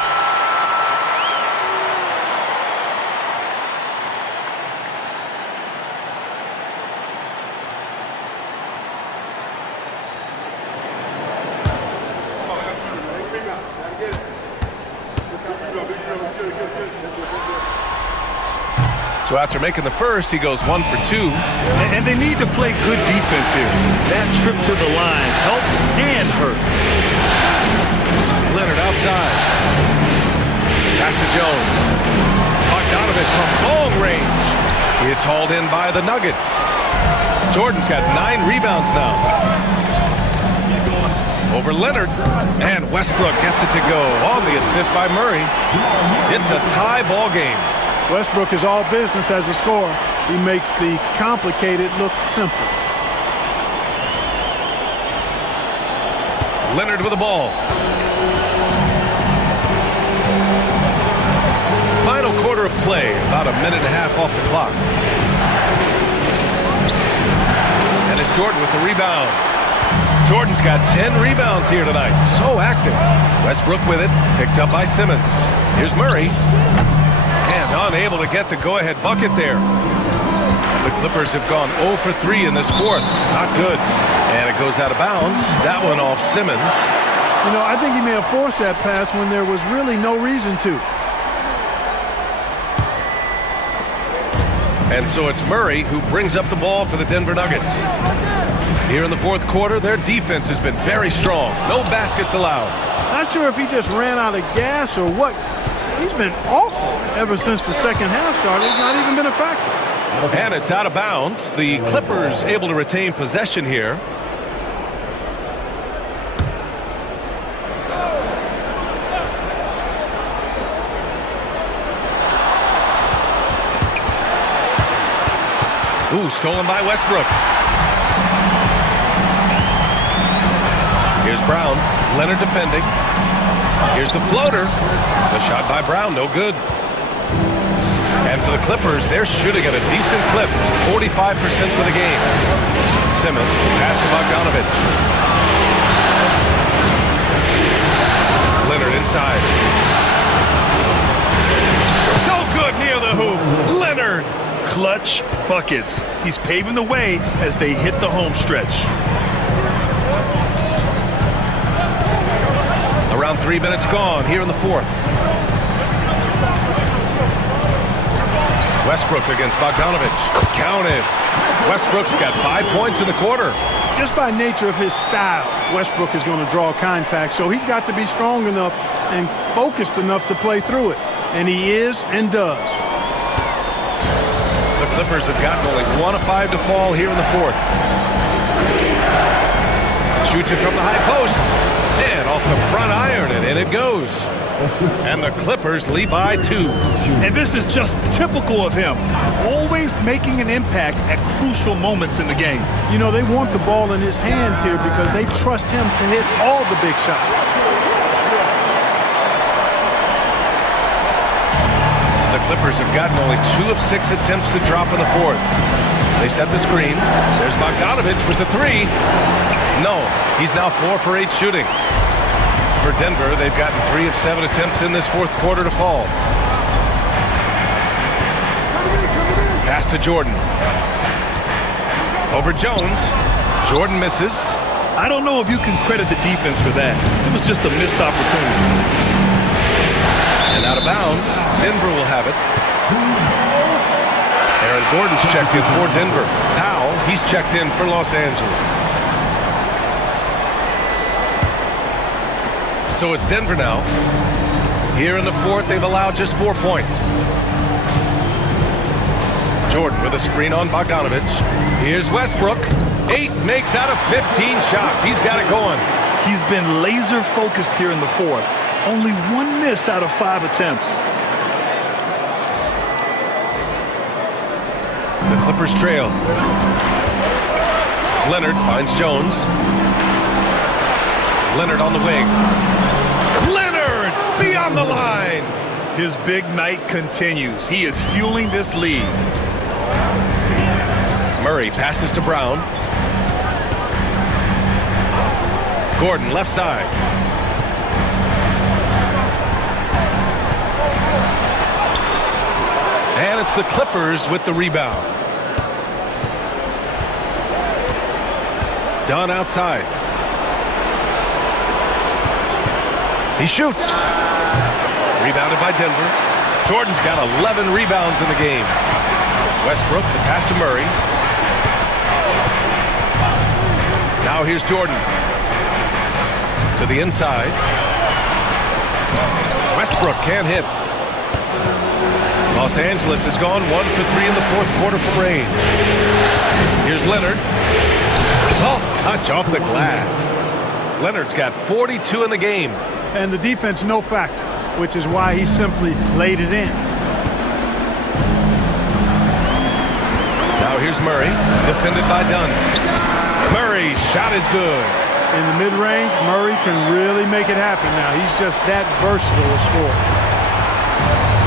So after making the first, he goes 1 for 2. And they need to play good defense here. That trip to the line helped and hurt. Leonard outside. Pass to Jones. Bogdanovich from long range. It's hauled in by the Nuggets. Jordan's got 9 rebounds now. Over Leonard. And Westbrook gets it to go on the assist by Murray. It's a tie ball game. Westbrook is all business as a scorer. He makes the complicated look simple. Leonard with the ball. Final quarter of play, about a minute and a half off the clock. And it's Jordan with the rebound. Jordan's got 10 rebounds here tonight. So active. Westbrook with it, picked up by Simmons. Here's Murray. And unable to get the go-ahead bucket there. The Clippers have gone 0 for 3 in this fourth. Not good. And it goes out of bounds. That one off Simmons. You know, I think he may have forced that pass when there was really no reason to. And so it's Murray who brings up the ball for the Denver Nuggets. Here in the fourth quarter, their defense has been very strong. No baskets allowed. Not sure if he just ran out of gas or what. He's been awful ever since the second half started. He's not even been a factor. And it's out of bounds. The Clippers able to retain possession here. Ooh, stolen by Westbrook. Here's Brown. Leonard defending. Here's the floater. The shot by Brown, no good. And for the Clippers, they're shooting at a decent clip. 45% for the game. Simmons, pass to Bogdanovich. Leonard inside. So good near the hoop. Leonard. Clutch buckets. He's paving the way as they hit the home stretch. Around 3 minutes gone here in the fourth. Westbrook against Bogdanovich. Counted. Westbrook's got 5 points in the quarter. Just by nature of his style, Westbrook is going to draw contact, so he's got to be strong enough and focused enough to play through it. And he is and does. The Clippers have gotten only 1 of 5 to fall here in the fourth. Shoots it from the high post. And off the front iron, and in it goes. And the Clippers lead by 2. And this is just typical of him. Always making an impact at crucial moments in the game. You know, they want the ball in his hands here because they trust him to hit all the big shots. The Clippers have gotten only 2 of 6 attempts to drop in the fourth. They set the screen. There's Bogdanovich with the 3. No, he's now 4 for 8 shooting. For Denver, they've gotten 3 of 7 attempts in this fourth quarter to fall. Pass to Jordan. Over Jones. Jordan misses. I don't know if you can credit the defense for that. It was just a missed opportunity. And out of bounds, Denver will have it. Aaron Gordon's checked in for Denver. Powell, he's checked in for Los Angeles. So it's Denver now. Here in the fourth, they've allowed just 4 points. Jordan with a screen on Bogdanovich. Here's Westbrook. 8 makes out of 15 shots. He's got it going. He's been laser focused here in the fourth. Only 1 miss out of 5 attempts. The Clippers trail. Leonard finds Jones. Leonard on the wing. Leonard beyond the line. His big night continues. He is fueling this lead. Murray passes to Brown. Gordon left side. And it's the Clippers with the rebound. Dunn outside. He shoots. Rebounded by Denver. Jordan's got 11 rebounds in the game. Westbrook, the pass to Murray. Now here's Jordan. To the inside. Westbrook can't hit. Los Angeles has gone 1 for 3 in the fourth quarter from range. Here's Leonard. Soft touch off the glass. Leonard's got 42 in the game. And the defense no factor, which is why he simply laid it in. Now here's Murray, defended by Dunn. Murray's shot is good. In the mid-range, Murray can really make it happen now. He's just that versatile a scorer.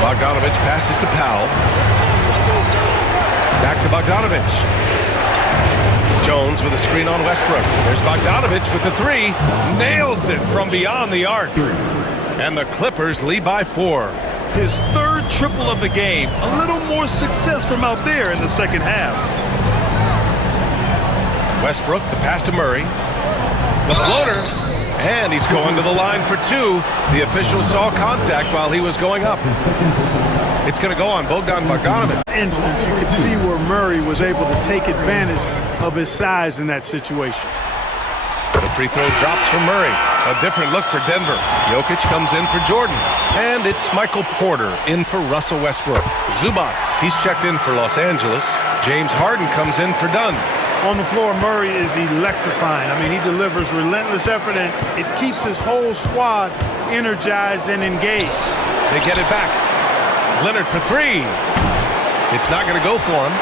Bogdanovich passes to Powell. Back to Bogdanovich. Jones with a screen on Westbrook. There's Bogdanovich with the three. Nails it from beyond the arc. And the Clippers lead by 4. His third triple of the game. A little more success from out there in the second half. Westbrook, the pass to Murray. The floater. And he's going to the line for 2. The official saw contact while he was going up. It's going to go on Bogdan Bogdanovich. Instance, you could see where Murray was able to take advantage of his size in that situation. The free throw drops for Murray. A different look for Denver. Jokic comes in for Jordan. And it's Michael Porter in for Russell Westbrook. Zubac, he's checked in for Los Angeles. James Harden comes in for Dunn. On the floor, Murray is electrifying. I mean, he delivers relentless effort, and it keeps his whole squad energized and engaged. They get it back. Leonard for 3. It's not going to go for him.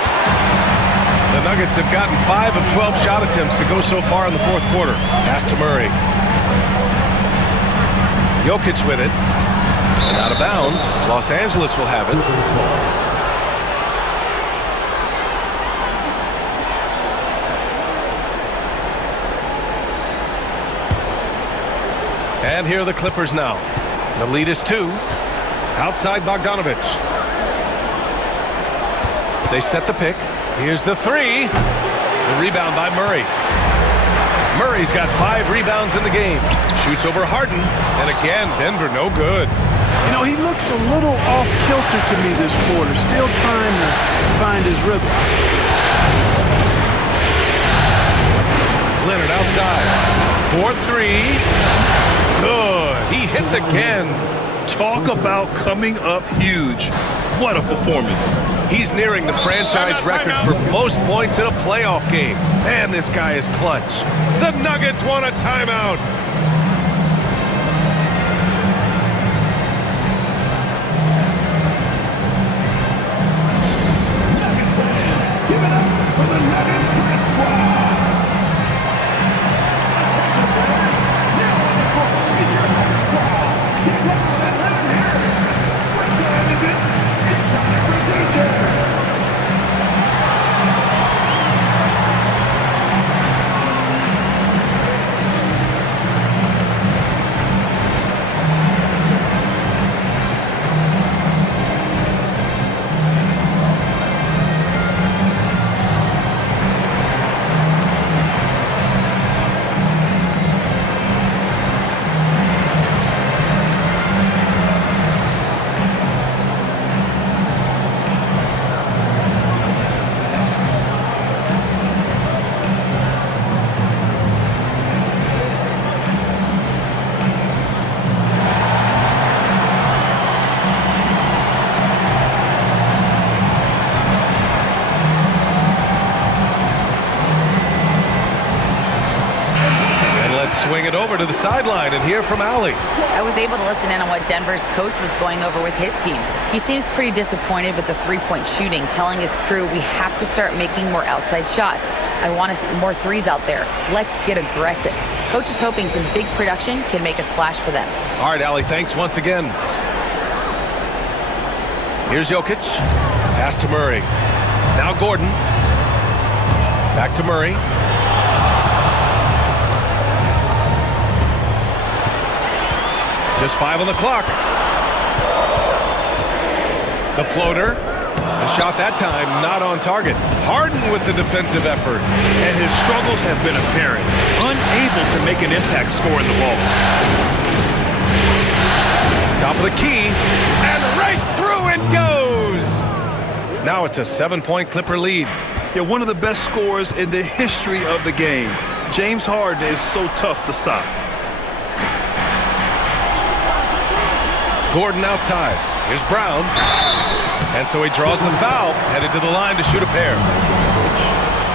The Nuggets have gotten 5 of 12 shot attempts to go so far in the fourth quarter. Pass to Murray. Jokic with it. And out of bounds. Los Angeles will have it. And here are the Clippers now. The lead is 2. Outside Bogdanovich. They set the pick. Here's the 3. The rebound by Murray. Murray's got 5 rebounds in the game. Shoots over Harden. And again, Denver no good. You know, he looks a little off-kilter to me this quarter. Still trying to find his rhythm. Leonard outside. 4-3. Good. He hits again. Talk about coming up huge. What a performance. He's nearing the franchise record for most points in a playoff game. Man, this guy is clutch. The Nuggets want a timeout. Give it up for the Nuggets Grit Squad. Swing it over to the sideline and hear from Allie. I was able to listen in on what Denver's coach was going over with his team. He seems pretty disappointed with the three-point shooting, telling his crew we have to start making more outside shots. I want to see more threes out there. Let's get aggressive. Coach is hoping some big production can make a splash for them. All right, Allie, thanks once again. Here's Jokic. Pass to Murray. Now Gordon. Back to Murray. Just 5 on the clock. The floater. The shot that time not on target. Harden with the defensive effort. And his struggles have been apparent. Unable to make an impact scoring the ball. Top of the key. And right through it goes. Now it's a 7-point Clipper lead. Yeah, one of the best scorers in the history of the game. James Harden is so tough to stop. Gordon outside. Here's Brown. And so he draws the foul, headed to the line to shoot a pair.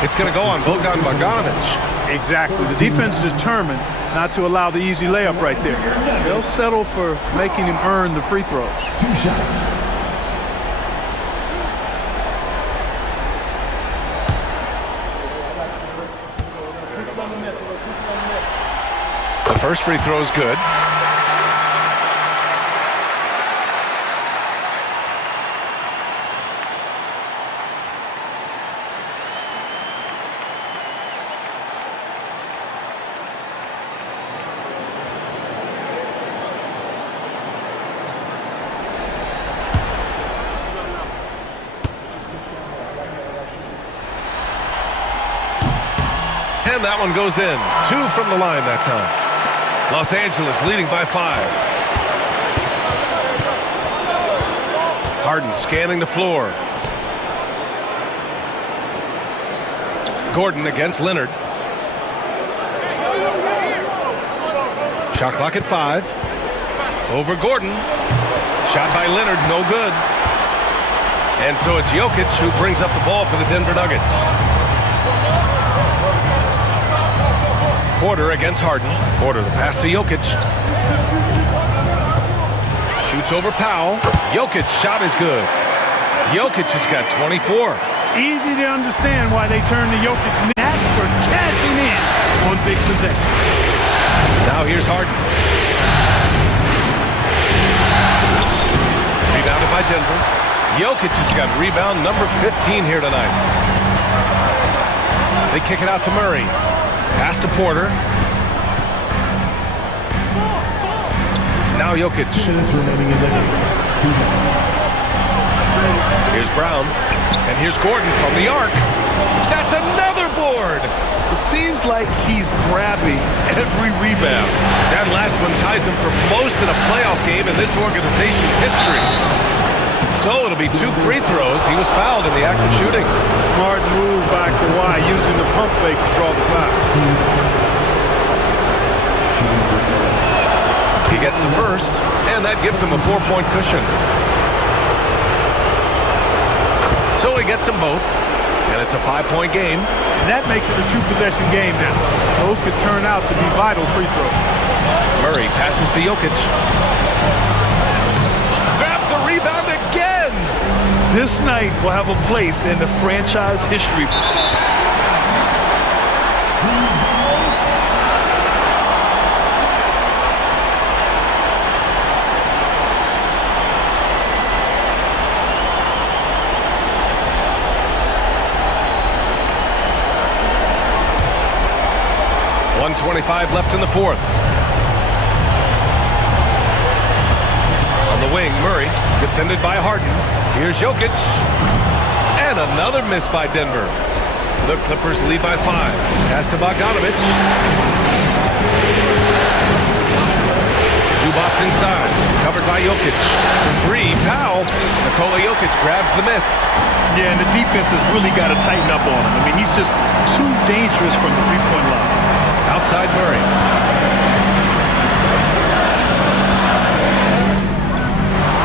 It's going to go on Bogdan Bogdanovic. Exactly. The defense determined not to allow the easy layup right there. They'll settle for making him earn the free throws. 2 shots. The first free throw is good. And that one goes in. 2 from the line that time. Los Angeles leading by 5. Harden scanning the floor. Gordon against Leonard. Shot clock at 5. Over Gordon. Shot by Leonard, no good. And so it's Jokic who brings up the ball for the Denver Nuggets. Porter against Harden. Porter the pass to Jokic. Shoots over Powell. Jokic's shot is good. Jokic has got 24. Easy to understand why they turn to Jokic next for cashing in on big possession. Now here's Harden. Rebounded by Denver. Jokic has got rebound number 15 here tonight. They kick it out to Murray. Pass to Porter. Now Jokic. 2 minutes remaining in the game. 2 minutes. Here's Brown. And here's Gordon from the arc. That's another board. It seems like he's grabbing every rebound. That last one ties him for most in a playoff game in this organization's history. So it'll be 2 free throws. He was fouled in the act of shooting. Smart move by Kawhi using the pump fake to draw the foul. He gets the first, and that gives him a 4-point cushion. So he gets them both, and it's a 5-point game. And that makes it a 2-possession game now. Those could turn out to be vital free throws. Murray passes to Jokic. Grabs the rebound again. This night will have a place in the franchise history. .125 left in the fourth. On the wing, Murray, defended by Harden. Here's Jokic. And another miss by Denver. The Clippers lead by 5. Pass to Bogdanovic. Zubac inside. Covered by Jokic. For 3, Powell. Nikola Jokic grabs the miss. Yeah, and the defense has really got to tighten up on him. I mean, he's just too dangerous from the three-point line. Outside Murray.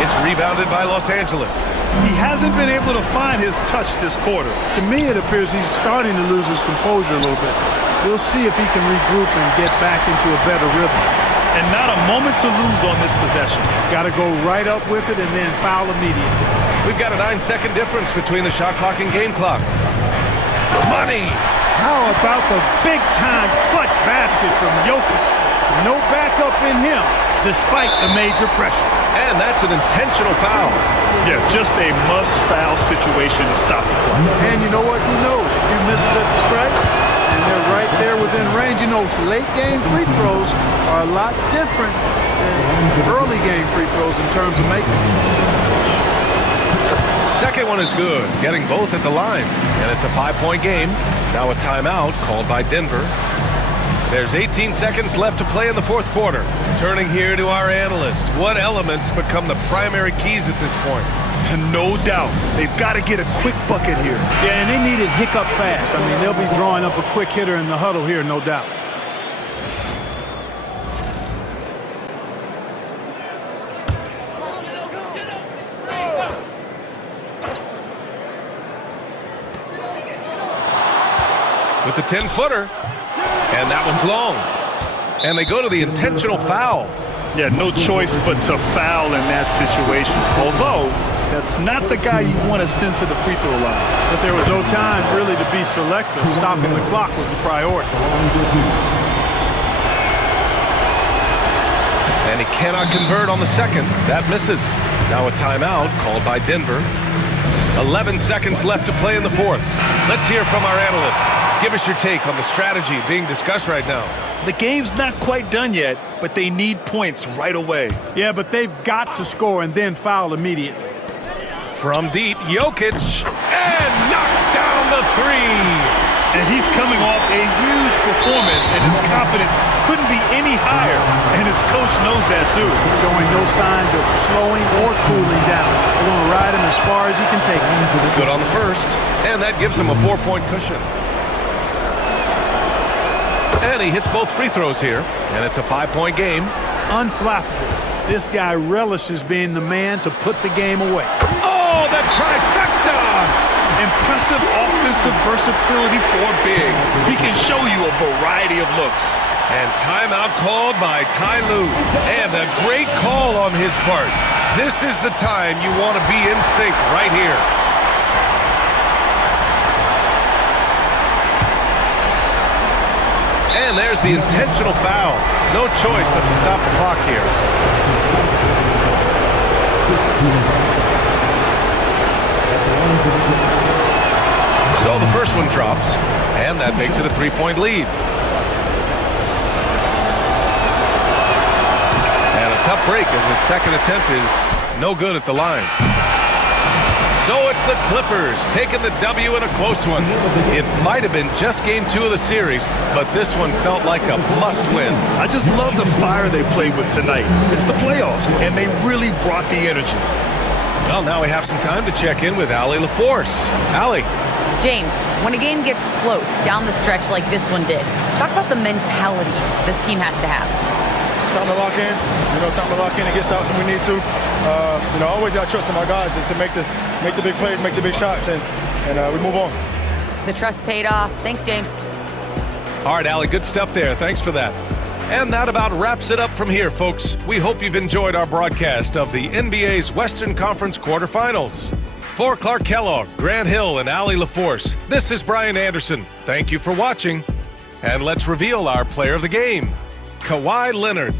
It's rebounded by Los Angeles. He hasn't been able to find his touch this quarter. To me, it appears he's starting to lose his composure a little bit. We'll see if he can regroup and get back into a better rhythm. And not a moment to lose on this possession. Got to go right up with it and then foul immediately. We've got a 9-second difference between the shot clock and game clock. Money! How about the big-time clutch basket from Jokic? No backup in him, despite the major pressure. And that's an intentional foul. Yeah, just a must-foul situation to stop the clock. And you know what? Who knows? A few misses at the stripe, and they're right there within range. You know, late-game free throws are a lot different than early-game free throws in terms of making them. Second one is good, getting both at the line. And it's a 5-point game. Now a timeout called by Denver. There's 18 seconds left to play in the fourth quarter. Turning here to our analyst. What elements become the primary keys at this point? No doubt. They've got to get a quick bucket here. Yeah, and they need it hiccup fast. I mean, they'll be drawing up a quick hitter in the huddle here, no doubt. With the 10-footer. And that one's long. And they go to the intentional foul. Yeah, no choice but to foul in that situation. Although, that's not the guy you want to send to the free throw line. But there was no time really to be selective. Stopping the clock was the priority. And he cannot convert on the second. That misses. Now a timeout called by Denver. 11 seconds left to play in the fourth. Let's hear from our analyst. Give us your take on the strategy being discussed right now. The game's not quite done yet, but they need points right away. Yeah, but they've got to score and then foul immediately. From deep, Jokic, and knocks down the three. And he's coming off a huge performance, and his confidence couldn't be any higher. And his coach knows that, too. Showing no signs of slowing or cooling down. They're going to ride him as far as he can take him. Good on the first, and that gives him a 4-point cushion. And he hits both free throws here, and it's a 5-point game. Unflappable. This guy relishes being the man to put the game away. Oh, the trifecta! Impressive offensive versatility for big. He can show you a variety of looks. And timeout called by Ty Lue. And a great call on his part. This is the time you want to be in sync right here. And there's the intentional foul. No choice but to stop the clock here. So the first one drops, and that makes it a 3-point lead. And a tough break as his second attempt is no good at the line. So it's the Clippers taking the W in a close one. It might have been just game 2 of the series, but this one felt like a must-win. I just love the fire they played with tonight. It's the playoffs, and they really brought the energy. Well, now we have some time to check in with Allie LaForce. Allie. James, when a game gets close down the stretch like this one did, talk about the mentality this team has to have. Time to lock in, time to lock in and get stops when we need to. I always got trust in my guys to make the big plays, make the big shots, and we move on. The trust paid off. Thanks, James. All right, Allie, good stuff there. Thanks for that. And that about wraps it up from here, folks. We hope you've enjoyed our broadcast of the NBA's Western Conference quarterfinals. For Clark Kellogg, Grant Hill, and Allie LaForce, this is Brian Anderson. Thank you for watching. And let's reveal our player of the game, Kawhi Leonard.